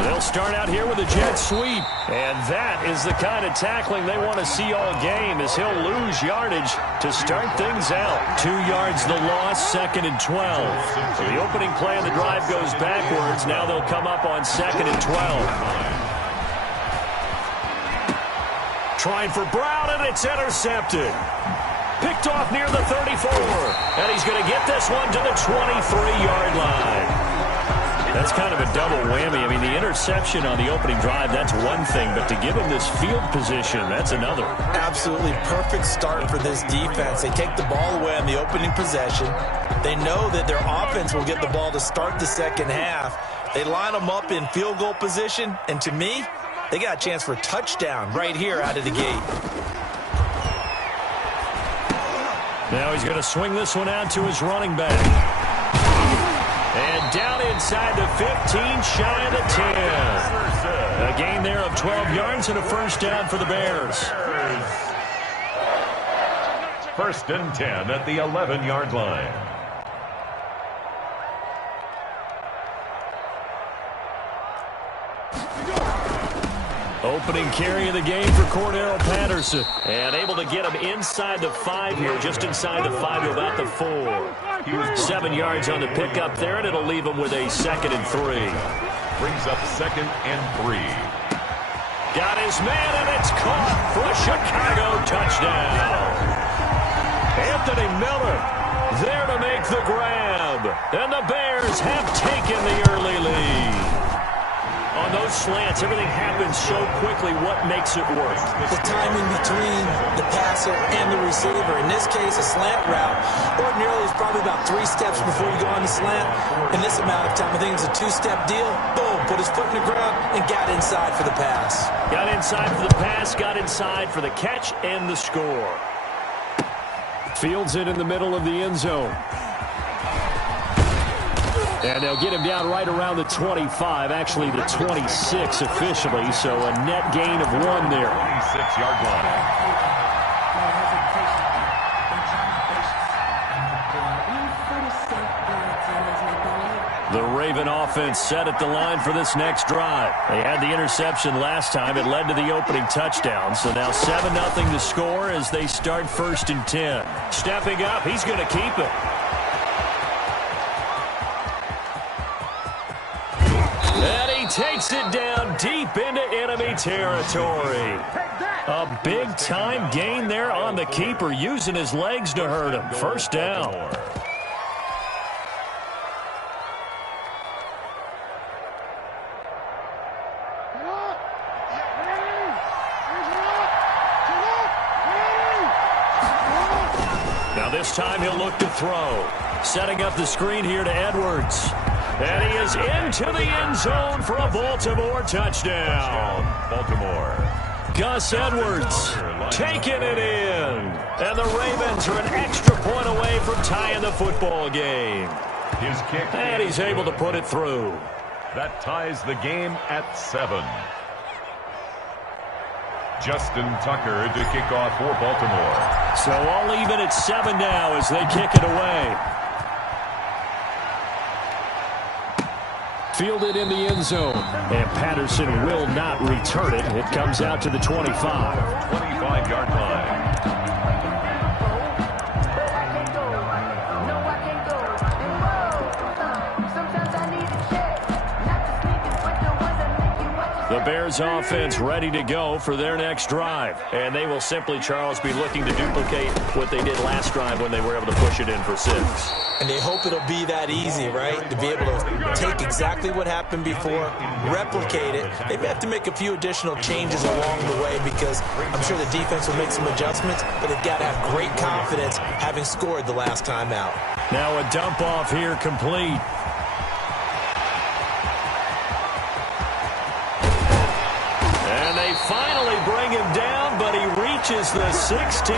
They'll start out here with a jet sweep. And that is the kind of tackling they want to see all game as he'll lose yardage to start things out. 2 yards the loss, 2nd and 12. So the opening play of the drive goes backwards. Now they'll come up on 2nd and 12. Trying for Brown, and it's intercepted. Picked off near the 34. And he's going to get this one to the 23-yard line. That's kind of a double whammy. I mean, the interception on the opening drive, that's one thing. But to give him this field position, that's another. Absolutely perfect start for this defense. They take the ball away on the opening possession. They know that their offense will get the ball to start the second half. They line them up in field goal position. And to me, they got a chance for a touchdown right here out of the gate. Now he's going to swing this one out to his running back. And down inside the 15, shy of the 10. A gain there of 12 yards and a first down for the Bears. 1st and 10 at the 11-yard line. Opening carry of the game for Cordero Patterson. And able to get him inside the 5 here, just inside the 5 to about the 4. 7 yards on the pickup there, and it'll leave him with a 2nd and 3. Brings up 2nd and 3. Got his man, and it's caught for a Chicago touchdown. Anthony Miller there to make the grab. And the Bears have taken the early lead. On those slants, everything happens so quickly. What makes it work? The timing between the passer and the receiver. In this case, a slant route ordinarily is probably about 3 steps before you go on the slant. In this amount of time, I think it's a 2-step deal. Boom, put his foot in the ground and got inside for the pass. Got inside for the pass, got inside for the catch and the score. Fields it in the middle of the end zone. And they'll get him down right around the 25, actually the 26 officially, so a net gain of 1 there. 26-yard line. The Raven offense set at the line for this next drive. They had the interception last time. It led to the opening touchdown, so now 7-0 to score as they start 1st and 10. Stepping up, he's going to keep it. Takes it down deep into enemy territory. A big-time gain there on the keeper, using his legs to hurt him. First down. Now this time he'll look to throw. Setting up the screen here to Edwards. And he is into the end zone for a Baltimore touchdown. Baltimore. Gus Edwards taking it in. And the Ravens are an extra point away from tying the football game. His kick. And he's able to put it through. That ties the game at 7. Justin Tucker to kick off for Baltimore. So all even at 7 now as they kick it away. Fielded in the end zone. And Patterson will not return it. It comes out to the 25. 25-yard line. The Bears offense ready to go for their next drive. And they will simply, Charles, be looking to duplicate what they did last drive when they were able to push it in for 6. And they hope it'll be that easy, right? To be able to take exactly what happened before, replicate it. They may have to make a few additional changes along the way because I'm sure the defense will make some adjustments, but they've got to have great confidence having scored the last time out. Now a dump off here complete. And they finally bring him down, but he reaches the 16.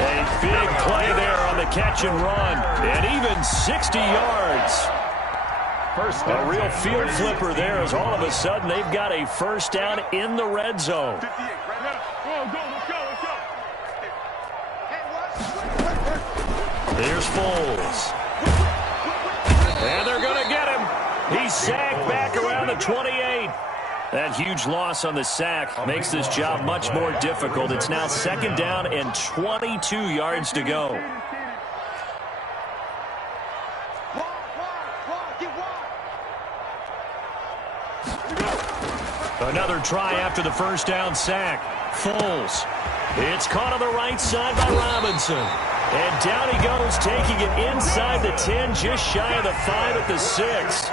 A big play there on the catch and run, and even 60 yards. A real field flipper there as all of a sudden they've got a first down in the red zone. Here's Foles. And they're going to get him. He's sacked back around the 28. That huge loss on the sack makes this job much more difficult. It's now 2nd down and 22 yards to go. Another try after the first down sack. Foles. It's caught on the right side by Robinson. And down he goes, taking it inside the 10, just shy of the 5 at the 6.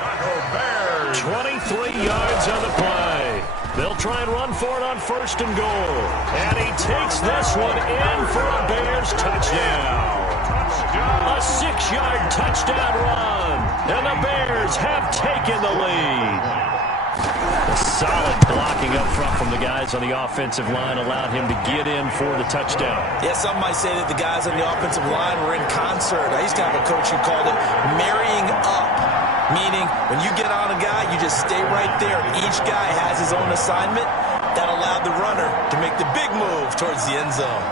23 yards on the play. They'll try and run for it on 1st and goal. And he takes this one in for a Bears touchdown. A 6-yard touchdown run. And the Bears have taken the lead. Solid blocking up front from the guys on the offensive line allowed him to get in for the touchdown. Yeah, some might say that the guys on the offensive line were in concert. I used to have a coach who called it marrying up, meaning when you get on a guy, you just stay right there. Each guy has his own assignment. That allowed the runner to make the big move towards the end zone.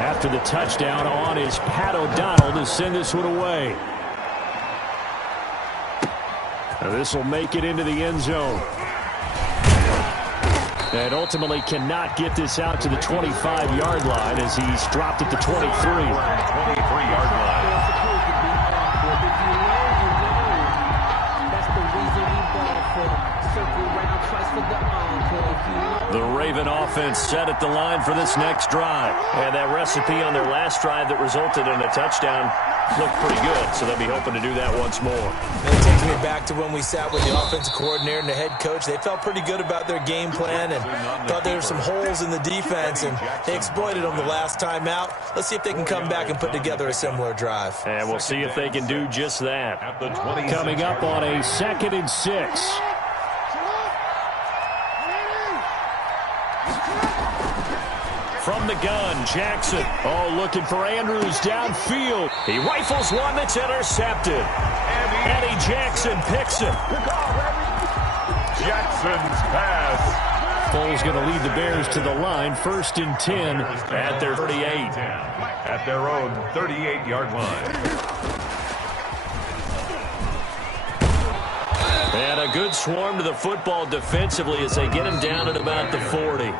After the touchdown on is Pat O'Donnell to send this one away. Now this will make it into the end zone. And ultimately cannot get this out to the 25-yard line as he's dropped at the 23. 23-yard line. The Raven offense set at the line for this next drive. And that recipe on their last drive that resulted in a touchdown looked pretty good, so they'll be hoping to do that once more. It takes me back to when we sat with the offensive coordinator and the head coach. They felt pretty good about their game plan and thought there were some holes in the defense, and they exploited them the last time out. Let's see if they can come back and put together a similar drive. And we'll see if they can do just that. Coming up on a 2nd and 6. From the gun, Jackson. Oh, looking for Andrews downfield. He rifles one that's intercepted. Eddie Jackson picks it. Jackson's pass. Foles going to lead the Bears to the line. 1st and 10 at their 38. At their own 38-yard line. And a good swarm to the football defensively as they get him down at about the 40.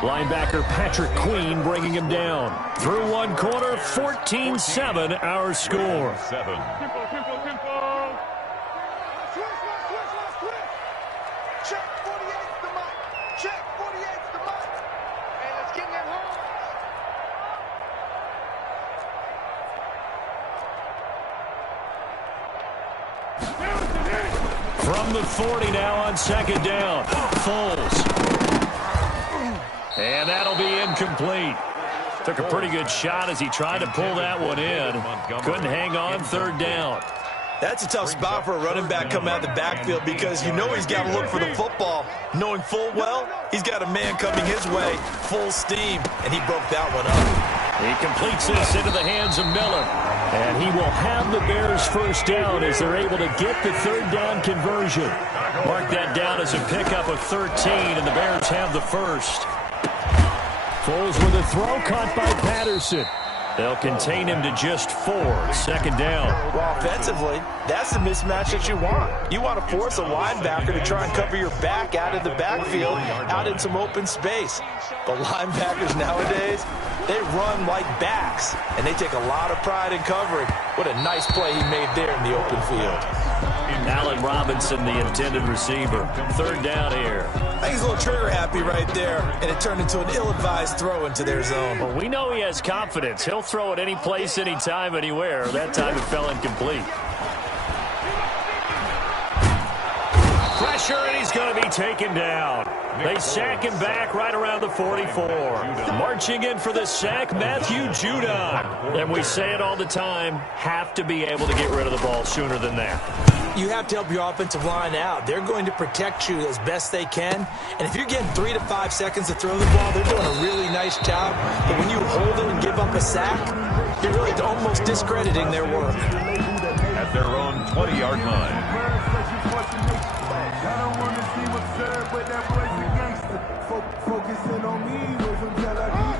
Linebacker Patrick Queen bringing him down. Through one quarter, 14-7 our score. Check 48's the mark. Check 48's the mark. And let's get that home. From the 40 now on 2nd down. Foles. And that'll be incomplete. Took a pretty good shot as he tried to pull that one in. Couldn't hang on 3rd down. That's a tough spot for a running back coming out of the backfield because you know he's got to look for the football, knowing full well he's got a man coming his way, full steam, and he broke that one up. He completes this into the hands of Miller. And he will have the Bears first down as they're able to get the third down conversion. Mark that down as a pickup of 13, and the Bears have the first. Foles with a throw caught by Patterson. They'll contain him to just 4. Second down. Well, offensively, that's the mismatch that you want. You want to force a linebacker to try and cover your back out of the backfield, out in some open space. But linebackers nowadays, they run like backs, and they take a lot of pride in covering. What a nice play he made there in the open field. Allen Robinson, the intended receiver. Third down here. I think he's a little trigger happy right there, and it turned into an ill-advised throw into their zone. Well, we know he has confidence. He'll throw it any place, anytime, anywhere. That time it fell incomplete. Pressure, and he's going to be taken down. They sack him back right around the 44. Marching in for the sack, Matthew Judon. And we say it all the time, have to be able to get rid of the ball sooner than that. You have to help your offensive line out. They're going to protect you as best they can. And if you're getting 3 to 5 seconds to throw the ball, they're doing a really nice job. But when you hold them and give up a sack, you're really almost discrediting their work. At their own 20-yard line.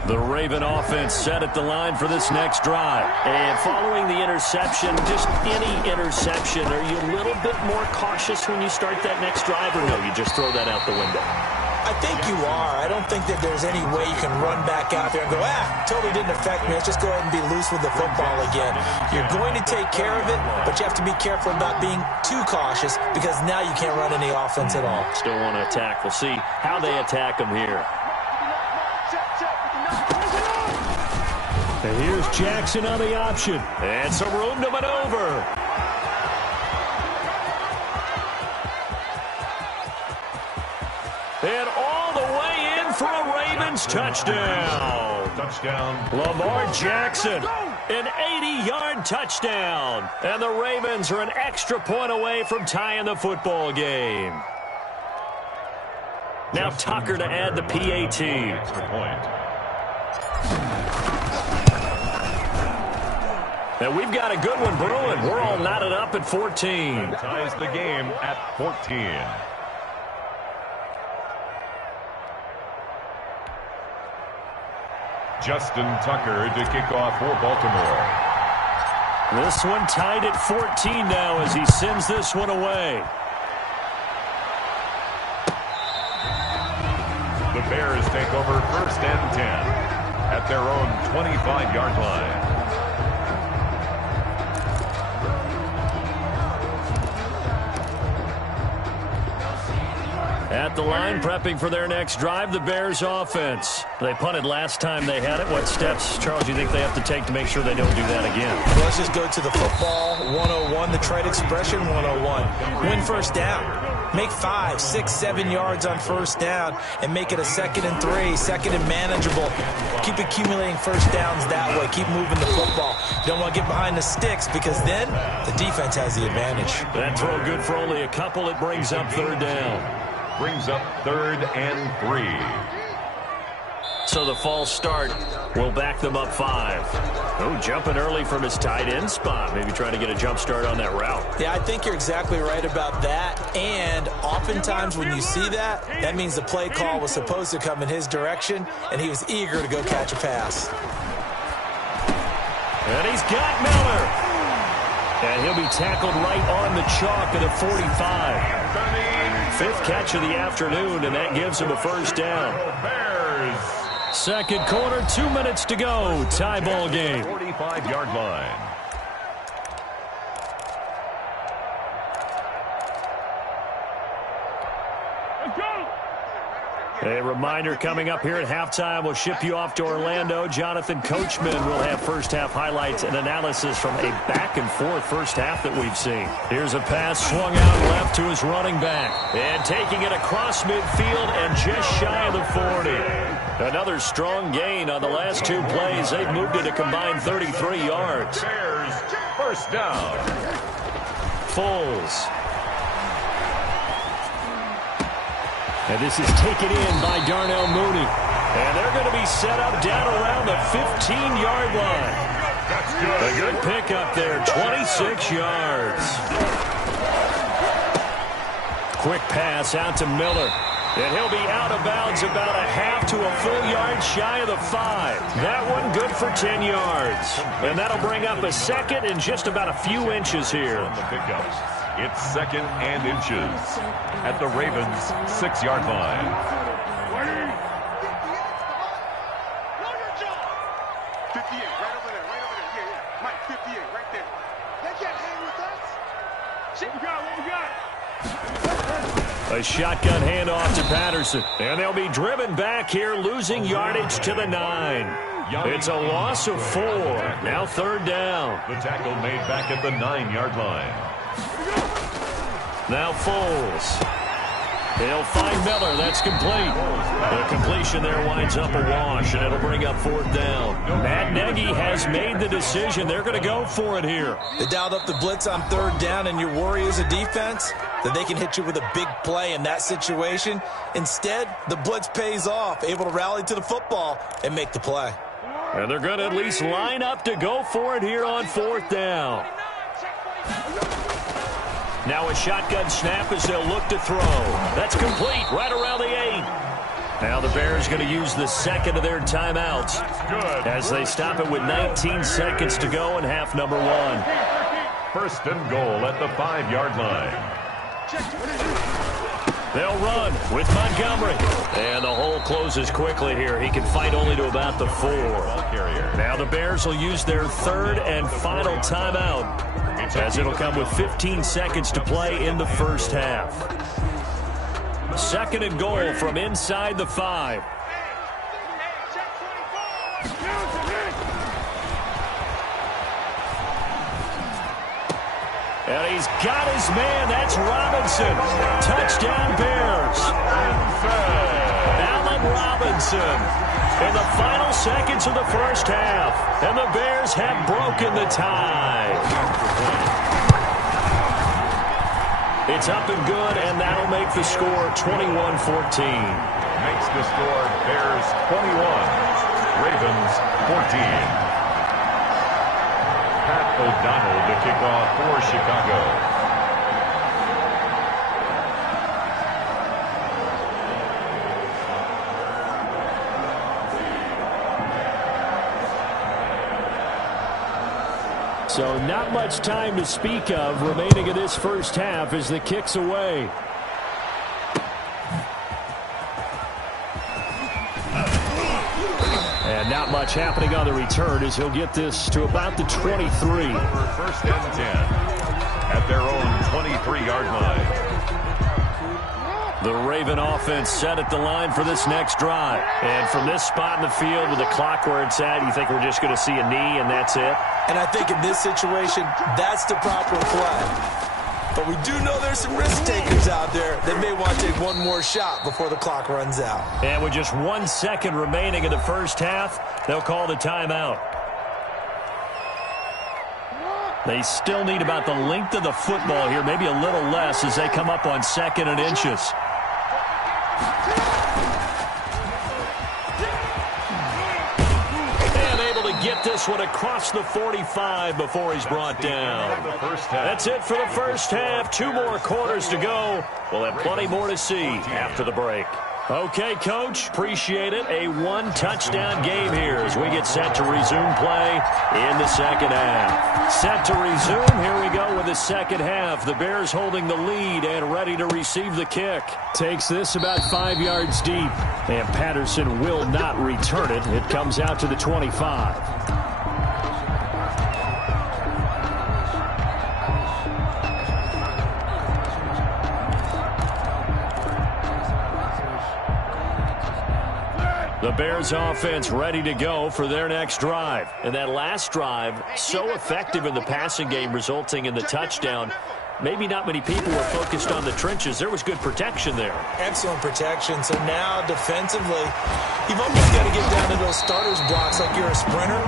The Raven offense set at the line for this next drive. And following the interception, just any interception, are you a little bit more cautious when you start that next drive, or no, you just throw that out the window? I think you are. I don't think that there's any way you can run back out there and go, totally didn't affect me. Let's just go ahead and be loose with the football again. You're going to take care of it, but you have to be careful about being too cautious because now you can't run any offense at all. Still want to attack. We'll see how they attack them here. And here's Jackson on the option. And some room to maneuver. And all the way in for a Ravens touchdown. Lamar Jackson, an 80-yard touchdown. And the Ravens are an extra point away from tying the football game. Now Tucker to add the PAT. Extra point. And we've got a good one brewing. We're all knotted up at 14. Ties the game at 14. Justin Tucker to kick off for Baltimore. This one tied at 14 now as he sends this one away. The Bears take over 1st and 10 at their own 25-yard line. At the line, prepping for their next drive, the Bears offense. They punted last time they had it. What steps, Charles, do you think they have to take to make sure they don't do that again? Well, let's just go to the football 101, the trade expression 101. Win first down. Make 5, 6, 7 yards on first down and make it a 2nd and 3, 2nd and manageable. Keep accumulating first downs that way. Keep moving the football. You don't want to get behind the sticks because then the defense has the advantage. That throw good for only a couple. It brings up 3rd down. Brings up 3rd and 3. So the false start will back them up 5. Oh, jumping early from his tight end spot. Maybe trying to get a jump start on that route. Yeah, I think you're exactly right about that. And oftentimes when you see that, that means the play call was supposed to come in his direction, and he was eager to go catch a pass. And he's got Miller. And he'll be tackled right on the chalk at the 45. 5th catch of the afternoon, and that gives him a first down. Bears. Second quarter, 2 minutes to go. Tie ball game. 45-yard line. A reminder coming up here at halftime. We'll ship you off to Orlando. Jonathan Coachman will have first-half highlights and analysis from a back-and-forth first half that we've seen. Here's a pass swung out left to his running back. And taking it across midfield and just shy of the 40. Another strong gain on the last 2 plays. They've moved it a combined 33 yards. Bears first down. Foles. And this is taken in by Darnell Mooney. And they're going to be set up down around the 15-yard line. That's good. A good pickup there, 26 yards. Quick pass out to Miller. And he'll be out of bounds about a half to a full yard shy of the 5. That one good for 10 yards. And that'll bring up a second and just about a few inches here. On the pickup. It's second and inches at the Ravens' 6-yard line. 58, right over there. Yeah. Mike, 58, right there. They can't hang with us. What we got? A shotgun handoff to Patterson. And they'll be driven back here, losing yardage to the 9. It's a loss of 4. Now third down. The tackle made back at the 9-yard line. Now Foles. He'll find Miller. That's complete. The completion there winds up a wash, and it'll bring up fourth down. Matt Nagy has made the decision. They're going to go for it here. They dialed up the blitz on third down, and your worry as a defense that they can hit you with a big play in that situation. Instead, the blitz pays off, able to rally to the football and make the play. And they're going to at least line up to go for it here on fourth down. Now a shotgun snap as they'll look to throw. That's complete right around the 8. Now the Bears going to use the second of their timeouts as they stop it with 19 seconds to go in half number 1. First and goal at the 5-yard line. They'll run with Montgomery. And the hole closes quickly here. He can fight only to about the 4. Now the Bears will use their third and final timeout, as it'll come with 15 seconds to play in the first half. Second and goal from inside the 5. And he's got his man. That's Robinson. Touchdown Bears. Allen Robinson in the final seconds of the first half. And the Bears have broken the tie. It's up and good, and that'll make the score 21-14. Makes the score Bears 21, Ravens 14. Pat O'Donnell to kick off for Chicago. So not much time to speak of remaining in this first half as the kick's away. And not much happening on the return as he'll get this to about the 23. First and 10 at their own 23-yard line. The Raven offense set at the line for this next drive. And from this spot in the field with the clock where it's at, you think we're just going to see a knee and that's it? And I think in this situation, that's the proper play. But we do know there's some risk takers out there that may want to take one more shot before the clock runs out. And with just 1 second remaining in the first half, they'll call the timeout. They still need about the length of the football here, maybe a little less as they come up on second and inches. And able to get this one across the 45 before he's brought down. That's it for the first half. 2 more quarters to go. We'll have plenty more to see after the break. Okay, Coach, appreciate it. A 1-touchdown game here as we get set to resume play in the second half. Set to resume. Here we go with the second half. The Bears holding the lead and ready to receive the kick. Takes this about 5 yards deep, and Patterson will not return it. It comes out to the 25. The Bears offense ready to go for their next drive. And that last drive, so effective in the passing game, resulting in the touchdown. Maybe not many people were focused on the trenches. There was good protection there. Excellent protection. So now defensively, you've almost got to get down to those starters blocks like you're a sprinter.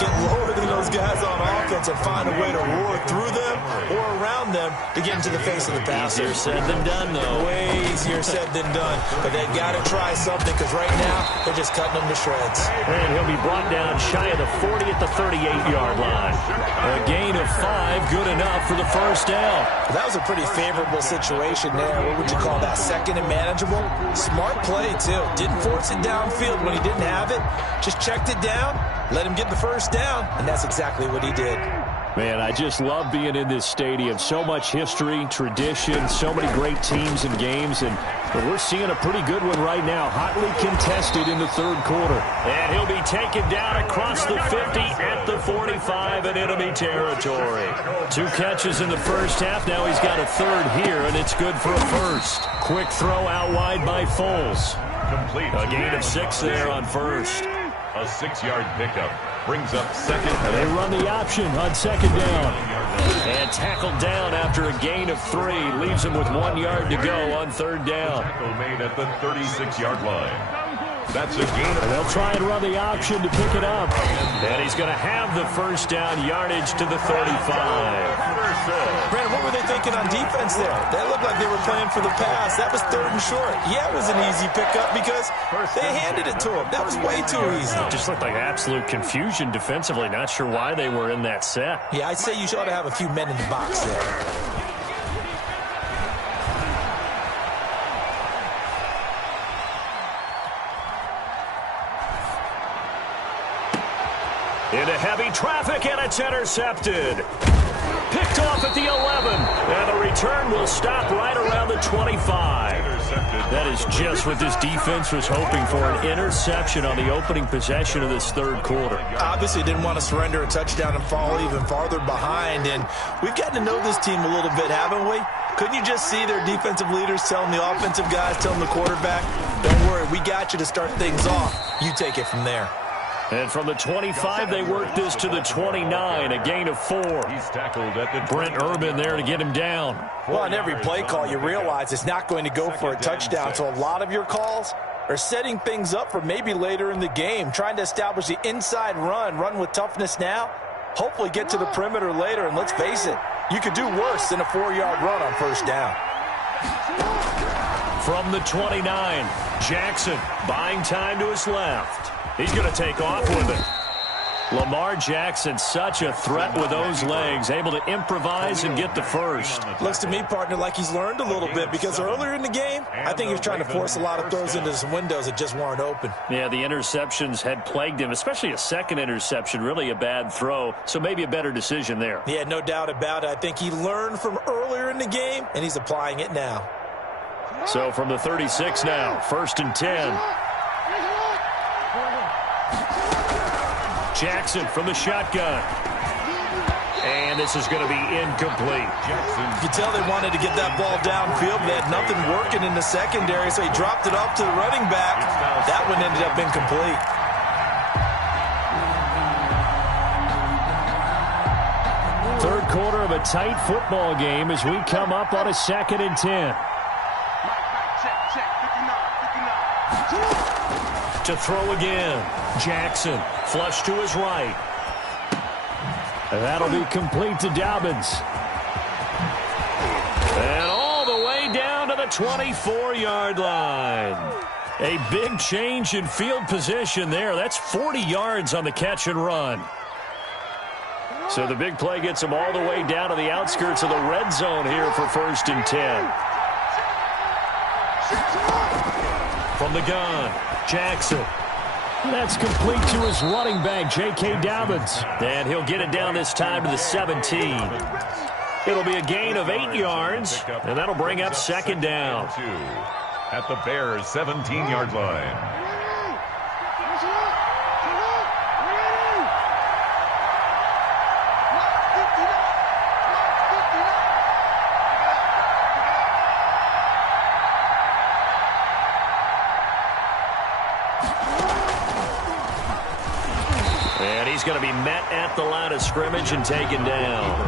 Get lower than those those guys on offense and find a way to roar through them or around them to get into the face of the passer. Easier said than done, though. Way easier said than done. But they got to try something because right now they're just cutting them to shreds. And he'll be brought down shy of the 40 at the 38-yard line. A gain of 5, good enough for the first down. That was a pretty favorable situation there. What would you call that? Second and manageable? Smart play, too. Didn't force it downfield when he didn't have it. Just checked it down, let him get the first down, and that's exactly what he did. Man, I just love being in this stadium. So much history, tradition, so many great teams and games, and we're seeing a pretty good one right now. Hotly contested in the third quarter. And he'll be taken down across the 50 at the 45 in enemy territory. 2 catches in the first half. Now he's got a third here, and it's good for a first. Quick throw out wide by Foles. Complete. A gain of 6 there on first. A 6-yard pickup brings up second. And they run the option on second down. And tackled down after a gain of 3. Leaves him with 1 yard to go on third down. Tackle made at the 36-yard line. That's a gain of... And they'll try and run the option to pick it up. And he's going to have the first down yardage to the 35. Brandon, what were they thinking on defense there? They looked like they were playing for the pass. That was third and short. Yeah, it was an easy pickup because they handed it to him. That was way too easy. Just looked like absolute confusion defensively. Not sure why they were in that set. Yeah, I'd say you ought to have a few men in the box there. Into heavy traffic, and it's intercepted. Picked off at the 11. And the return will stop right around the 25. That is just what this defense was hoping for, an interception on the opening possession of this third quarter. Obviously didn't want to surrender a touchdown and fall even farther behind. And we've gotten to know this team a little bit, haven't we? Couldn't you just see their defensive leaders telling the offensive guys, telling the quarterback, don't worry, we got you to start things off. You take it from there. And from the 25, they work this to the 29, a gain of 4. He's tackled at the Brent Urban there to get him down. Well, on every play call, you realize it's not going to go for a touchdown. So a lot of your calls are setting things up for maybe later in the game, trying to establish the inside run with toughness now, hopefully get to the perimeter later. And let's face it, you could do worse than a 4-yard run on first down. From the 29, Jackson buying time to his left. He's going to take off with it. Lamar Jackson, such a threat with those legs, able to improvise and get the first. Looks to me, partner, like he's learned a little bit because earlier in the game, I think he was trying to force a lot of throws into some windows that just weren't open. Yeah, the interceptions had plagued him, especially a second interception, really a bad throw, so maybe a better decision there. Yeah, no doubt about it. I think he learned from earlier in the game, and he's applying it now. So from the 36 now, 1st and 10. Jackson from the shotgun. And this is going to be incomplete. Jackson. You could tell they wanted to get that ball downfield. They had nothing working in the secondary, so he dropped it off to the running back. That one ended up incomplete. Third quarter of a tight football game as we come up on a 2nd and 10. To throw again. Jackson, flush to his right. And that'll be complete to Dobbins. And all the way down to the 24-yard line. A big change in field position there. That's 40 yards on the catch and run. So the big play gets him all the way down to the outskirts of the red zone here for 1st and 10. From the gun, Jackson. That's complete to his running back, J.K. Dobbins. And he'll get it down this time to the 17. It'll be a gain of 8 yards, and that'll bring up 2nd down. At the Bears' 17-yard line. And he's going to be met at the line of scrimmage and taken down.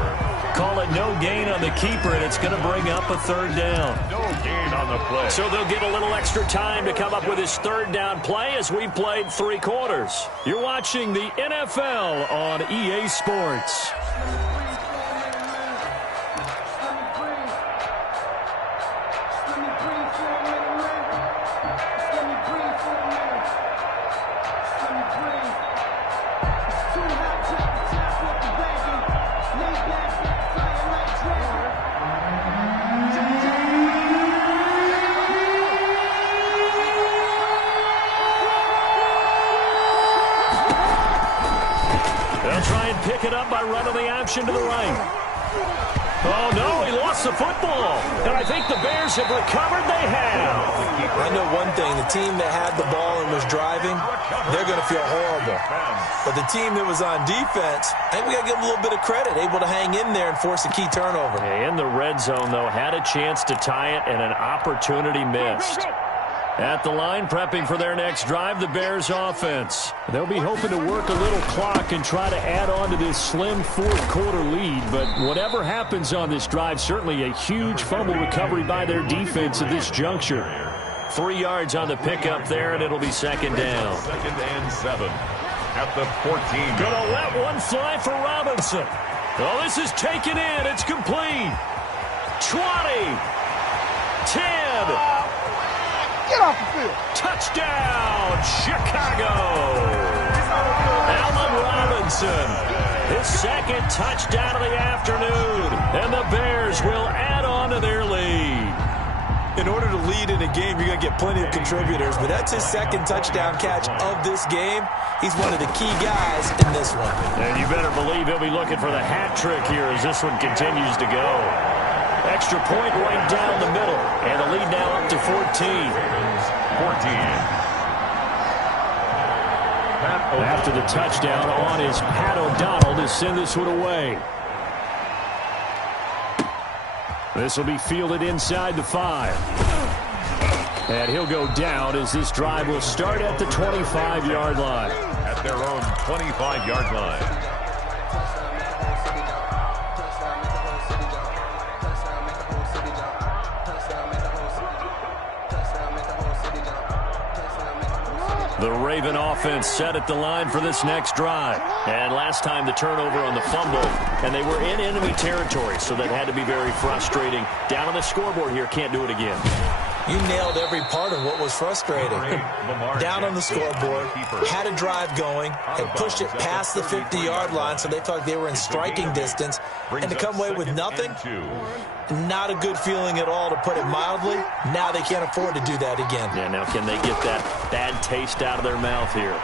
Call it no gain on the keeper, and it's going to bring up a third down. No gain on the play. So they'll get a little extra time to come up with his third down play as we played 3 quarters. You're watching the NFL on EA Sports. Pick it up by running the option to the right. Oh, no, he lost the football. And I think the Bears have recovered. They have. I know one thing. The team that had the ball and was driving, they're going to feel horrible. But the team that was on defense, I think we got to give them a little bit of credit, able to hang in there and force a key turnover. In the red zone, though, had a chance to tie it and an opportunity missed. At the line, prepping for their next drive, the Bears offense. They'll be hoping to work a little clock and try to add on to this slim fourth-quarter lead. But whatever happens on this drive, certainly a huge fumble recovery by their defense at this juncture. 3 yards on the pickup there, and it'll be second down. 2nd and 7 at the 14. Gonna let one fly for Robinson. Oh, this is taken in. It's complete. 20. 10. Get off the field. Touchdown, Chicago. Allen Robinson, his 2nd touchdown of the afternoon. And the Bears will add on to their lead. In order to lead in a game, you're going to get plenty of contributors, but that's his 2nd touchdown catch of this game. He's one of the key guys in this one. And you better believe he'll be looking for the hat trick here as this one continues to go. Extra point right down the middle. And the lead now up to 14. 14. After the touchdown on is Pat O'Donnell to send this one away. This will be fielded inside the 5. And he'll go down as this drive will start at the 25-yard line. At their own 25-yard line. The Raven offense set at the line for this next drive. And last time the turnover on the fumble, and they were in enemy territory, so that had to be very frustrating. Down on the scoreboard here, can't do it again. You nailed every part of what was frustrating. Down on the scoreboard, had a drive going, had pushed it past the 50-yard line, so they felt like they were in striking distance, and to come away with nothing, not a good feeling at all, to put it mildly. Now they can't afford to do that again. Yeah, now can they get that bad taste out of their mouth here?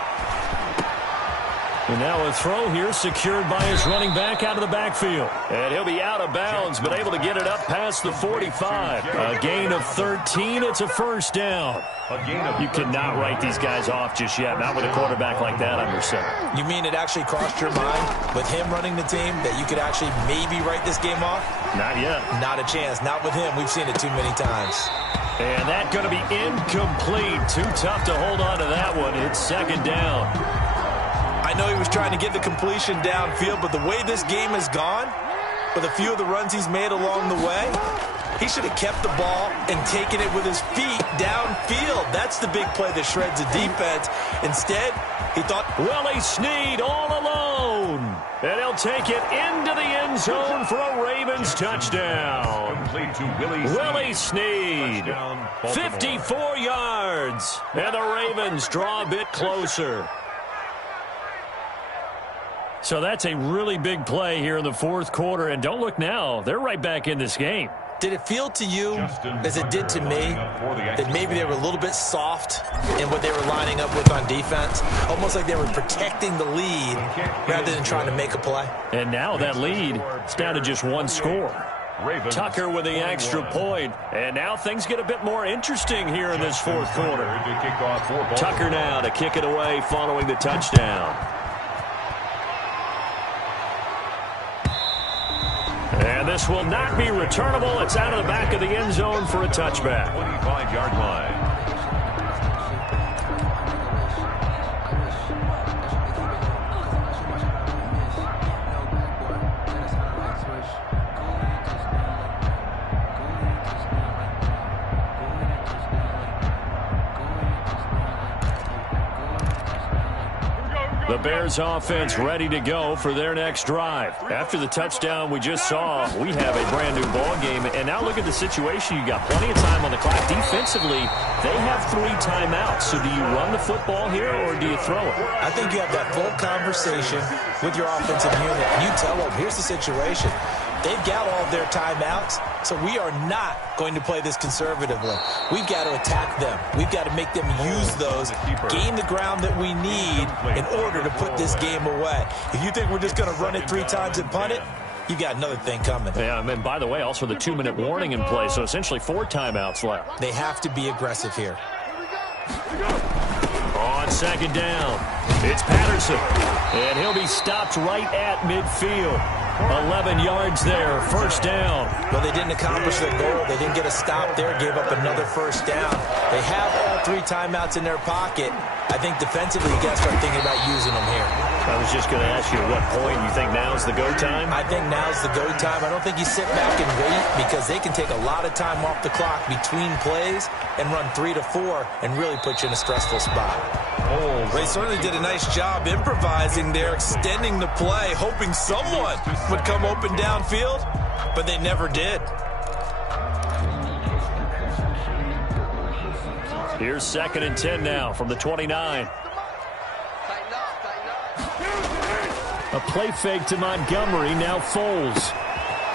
And now a throw here secured by his running back out of the backfield. And he'll be out of bounds, but able to get it up past the 45. A gain of 13. It's a first down. You cannot write these guys off just yet, not with a quarterback like that under center. You mean it actually crossed your mind with him running the team that you could actually maybe write this game off? Not yet. Not a chance. Not with him. We've seen it too many times. And that's going to be incomplete. Too tough to hold on to that one. It's second down. I know he was trying to get the completion downfield, but the way this game has gone, with a few of the runs he's made along the way, he should have kept the ball and taken it with his feet downfield. That's the big play that shreds the defense. Instead, he thought... Willie Snead all alone. And he'll take it into the end zone for a Ravens touchdown. Complete to Willie Snead. 54 yards. And the Ravens draw a bit closer. So that's a really big play here in the fourth quarter. And don't look now. They're right back in this game. Did it feel to you, as it did to me, that maybe they were a little bit soft in what they were lining up with on defense? Almost like they were protecting the lead rather than trying to make a play. And now that lead is down to just one score. Tucker with the extra point. And now things get a bit more interesting here in this fourth quarter. Tucker now to kick it away following the touchdown. And this will not be returnable. It's out of the back of the end zone for a touchback. 25-yard line. The Bears offense ready to go for their next drive. After the touchdown we just saw, we have a brand new ball game. And now look at the situation. You got plenty of time on the clock. Defensively, they have 3 timeouts. So do you run the football here or do you throw it? I think you have that full conversation with your offensive unit. And you tell them, here's the situation. They've got all of their timeouts, so we are not going to play this conservatively. We've got to attack them. We've got to make them use those, gain the ground that we need in order to put this game away. If you think we're just going to run it 3 times and punt it, you got another thing coming. Yeah, and by the way, also the 2-minute warning in play, so essentially 4 timeouts left. They have to be aggressive here. On second down, it's Patterson, and he'll be stopped right at midfield. 11 yards there, first down. Well, they didn't accomplish their goal. They didn't get a stop there, gave up another first down. They have all 3 timeouts in their pocket. I think defensively you got to start thinking about using them here. I was just going to ask you at what point you think now's the go time? I think now's the go time. I don't think you sit back and wait because they can take a lot of time off the clock between plays and run 3 to 4 and really put you in a stressful spot. Oh, they certainly did a nice job improvising there, extending the play, hoping someone would come open downfield, but they never did. Here's 2nd and 10 now from the 29. A play fake to Montgomery, now Foles.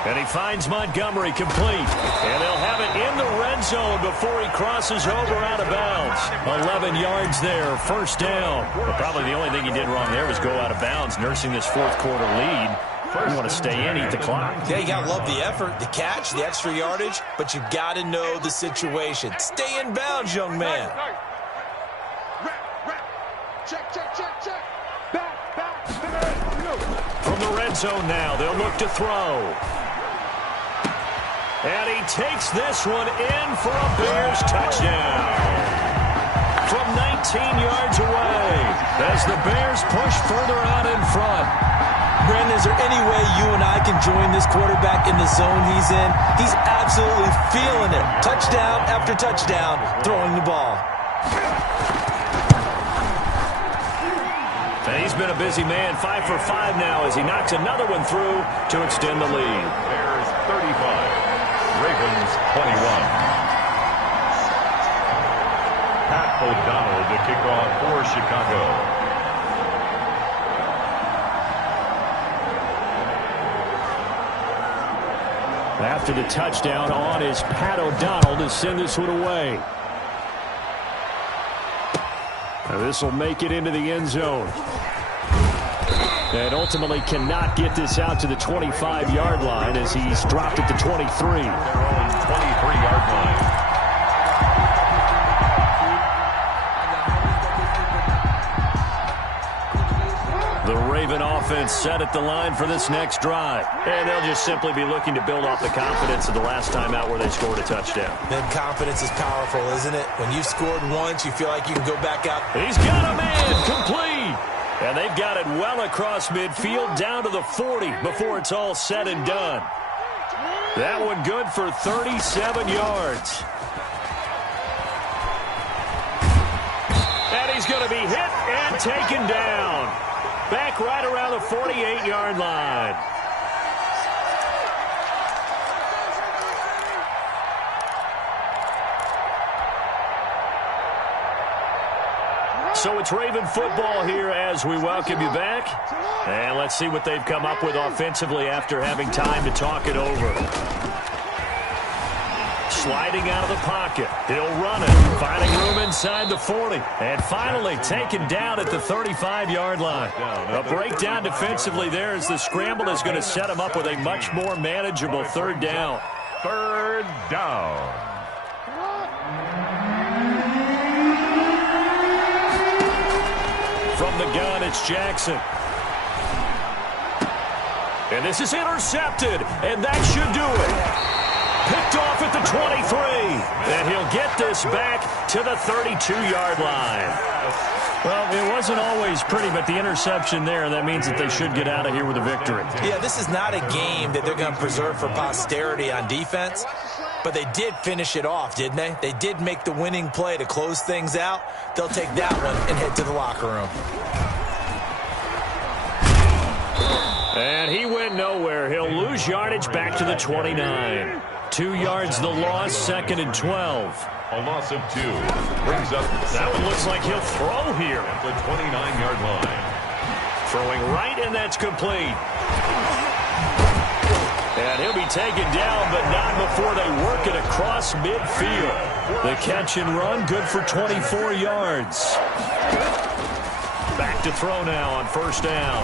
And he finds Montgomery complete. And they'll have it in the red zone before he crosses over out of bounds. 11 yards there, first down. But probably the only thing he did wrong there was go out of bounds, nursing this 4th quarter lead. You want to stay in, eat the clock. Yeah, you got to love the effort, the catch, the extra yardage, but you got to know the situation. Stay in bounds, young man. Check. Back. From the red zone now, they'll look to throw. And he takes this one in for a Bears touchdown. From 19 yards away, as the Bears push further out in front. Brandon, is there any way you and I can join this quarterback in the zone he's in? He's absolutely feeling it. Touchdown after touchdown, throwing the ball. And he's been a busy man, 5 for 5 now as he knocks another one through to extend the lead. Bears 35, Ravens 21. Pat O'Donnell to kick off for Chicago. After the touchdown, on is Pat O'Donnell to send this one away. This will make it into the end zone. And ultimately cannot get this out to the 25-yard line as he's dropped at the 23. Their own 23-yard line. The Raven offense set at the line for this next drive. And they'll just simply be looking to build off the confidence of the last time out where they scored a touchdown. Then confidence is powerful, isn't it? When you've scored once, you feel like you can go back out. He's got a man complete. And they've got it well across midfield down to the 40 before it's all said and done. That one good for 37 yards. And he's going to be hit and taken down. Back right around the 48-yard line. So it's Raven football here as we welcome you back. And let's see what they've come up with offensively after having time to talk it over. Sliding out of the pocket. He'll run it. Finding room inside the 40. And finally taken down at the 35-yard line. A breakdown defensively there as the scramble is going to set him up with a much more manageable 3rd down. 3rd down. From the gun, it's Jackson. And this is intercepted. And that should do it. Picked off at the 23. And he'll get this back to the 32-yard line. Well, it wasn't always pretty, but the interception there, that means that they should get out of here with a victory. Yeah, this is not a game that they're going to preserve for posterity on defense, but they did finish it off, didn't they? They did make the winning play to close things out. They'll take that one and head to the locker room. And he went nowhere. He'll lose yardage back to the 29. 2 yards the loss, 2nd and 12. A loss of 2 brings up. That one looks like he'll throw here. At the 29-yard line. Throwing right, and that's complete. And he'll be taken down, but not before they work it across midfield. The catch and run, good for 24 yards. Back to throw now on 1st down.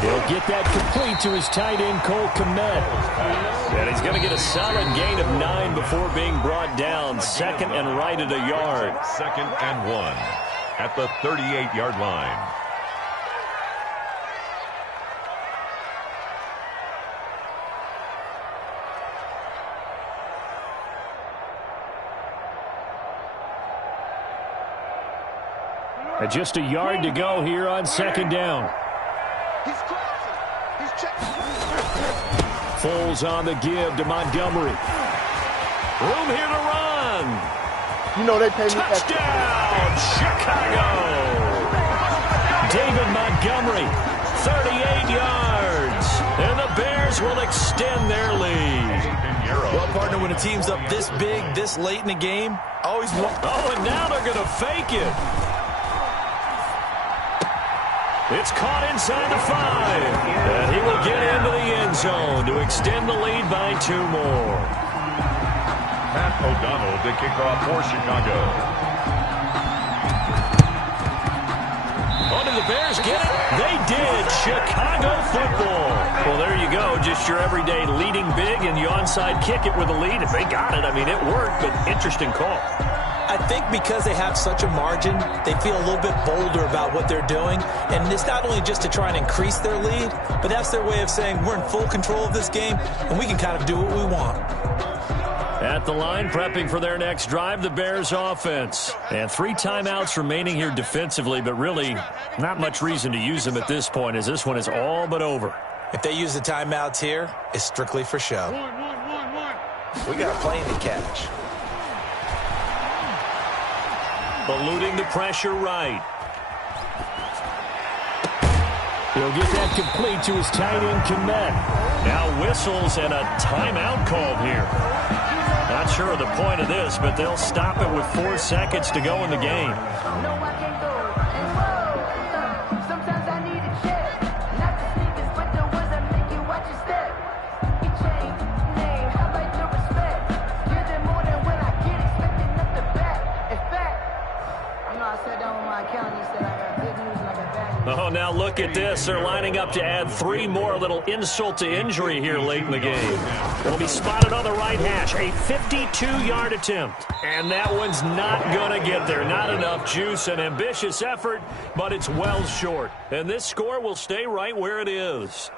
He'll get that complete to his tight end, Cole Kmet. And he's going to get a solid gain of 9 before being brought down. 2nd and right at a yard. 2nd and 1 at the 38-yard line. And just a yard to go here on 2nd down. He's crossing. He's checking. Foles on the give to Montgomery. Room here to run. You know they pay me Touchdown, Chicago. David Montgomery, 38 yards. And the Bears will extend their lead. Well, partner, when a team's up this big, this late in the game, always want... Oh, and now they're going to fake it. It's caught inside the 5. And he will get into the end zone to extend the lead by 2 more. Pat O'Donnell to kick off for Chicago. Oh, did the Bears get it? They did. Chicago football. Well, there you go. Just your everyday leading big, and you onside kick it with a lead. If they got it, I mean, it worked, but interesting call. I think because they have such a margin, they feel a little bit bolder about what they're doing. And it's not only just to try and increase their lead, but that's their way of saying we're in full control of this game, and we can kind of do what we want. At the line, prepping for their next drive, the Bears offense. And 3 timeouts remaining here defensively, but really not much reason to use them at this point, as this one is all but over. If they use the timeouts here, it's strictly for show. We got a plane to catch. Eluding the pressure right. He'll get that complete to his tight end, Kmet. Now whistles and a timeout called here. Not sure of the point of this, but they'll stop it with 4 seconds to go in the game. Oh, now look at this. They're lining up to add 3 more, a little insult to injury here late in the game. It'll be spotted on the right hash. A 52-yard attempt. And that one's not going to get there. Not enough juice. An ambitious effort, but it's well short. And this score will stay right where it is.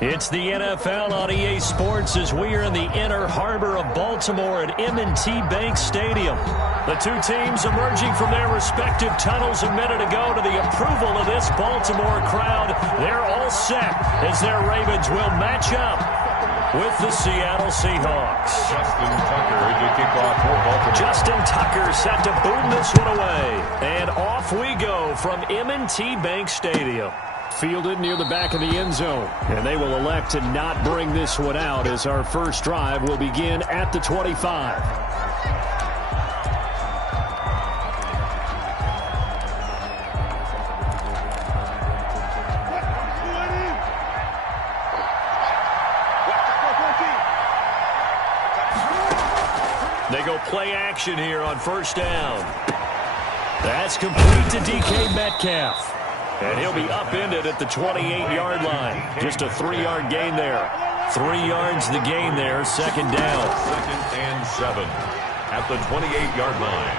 It's the NFL on EA Sports as we are in the inner harbor of Baltimore at M&T Bank Stadium. The two teams emerging from their respective tunnels a minute ago to the approval of this Baltimore crowd. They're all set as their Ravens will match up with the Seattle Seahawks. Justin Tucker to kick off for Baltimore. Justin Tucker set to boom this one away. And off we go from M&T Bank Stadium. Fielded near the back of the end zone. And they will elect to not bring this one out as our first drive will begin at the 25. They go play action here on first down. That's complete to DK Metcalf. And he'll be upended at the 28-yard line. Just a 3-yard gain there. 3 yards the gain there, second down. 2nd and 7 at the 28-yard line.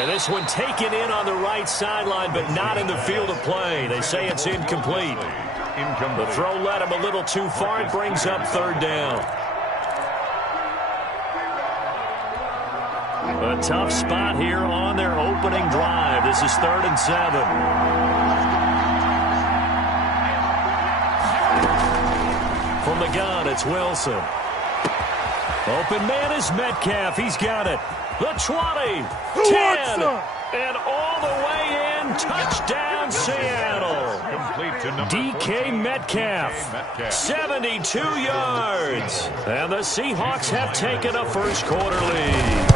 And this one taken in on the right sideline, but not in the field of play. They say it's incomplete. The throw led him a little too far. It brings up third down. A tough spot here on their opening drive. This is 3rd and 7. From the gun, it's Wilson. Open man is Metcalf. He's got it. The 20, 10, and all the way in. Touchdown, Seattle. DK Metcalf, 72 yards. And the Seahawks have taken a first quarter lead.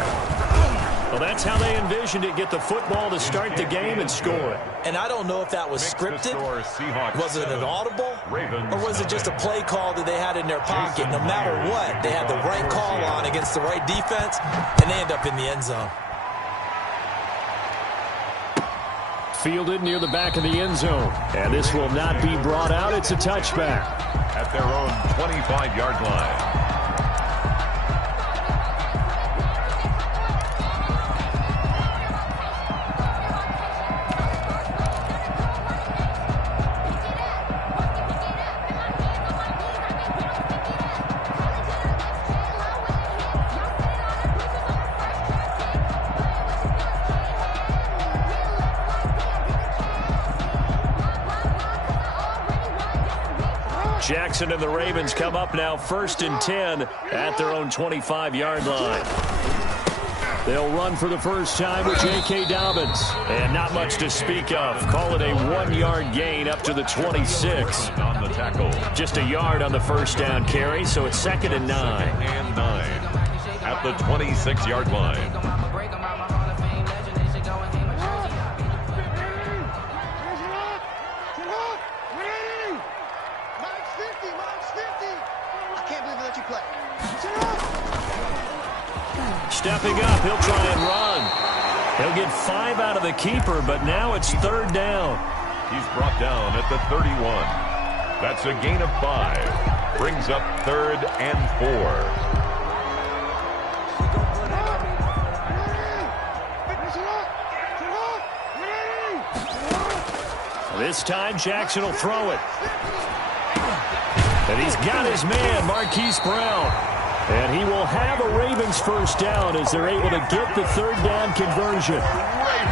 Well, that's how they envisioned it, get the football to start the game and score it. And I don't know if that was scripted. Was it an audible? Or was it just a play call that they had in their pocket? No matter what, they had the right call on against the right defense, and they end up in the end zone. Fielded near the back of the end zone. And this will not be brought out. It's a touchback. At their own 25-yard line. Jackson and the Ravens come up now 1st and 10 at their own 25-yard line. They'll run for the first time with J.K. Dobbins. And not much to speak of. Call it a 1-yard gain up to the 26. On the tackle. Just a yard on the first down carry, so it's 2nd and 9. And 9 at the 26-yard line. Stepping up, he'll try and run. He'll get 5 out of the keeper, but now it's 3rd down. He's brought down at the 31. That's a gain of 5. Brings up 3rd and 4. This time, Jackson will throw it. And he's got his man, Marquise Brown. And he will have a Ravens first down as they're able to get the 3rd down conversion.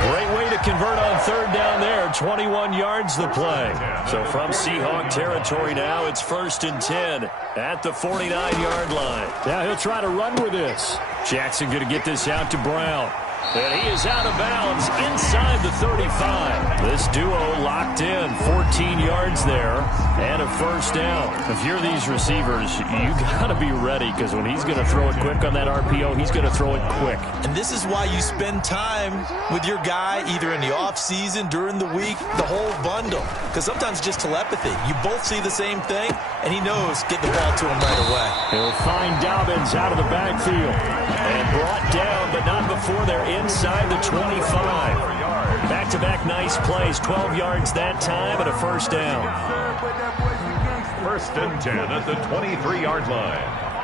Great way to convert on 3rd down there. 21 yards the play. So from Seahawk territory now, it's 1st and 10 at the 49-yard line. Now he'll try to run with this. Jackson going to get this out to Brown. And he is out of bounds inside the 35. This duo locked in, 14 yards there, and a first down. If you're these receivers, you got to be ready, because when he's going to throw it quick on that RPO, he's going to throw it quick. And this is why you spend time with your guy, either in the offseason, during the week, the whole bundle. Because sometimes just telepathy. You both see the same thing, and he knows get the ball to him right away. He'll find Dobbins out of the backfield. And brought down, but not before they're inside the 25. Back-to-back nice plays, 12 yards that time and a first down. 1st and 10 at the 23-yard line.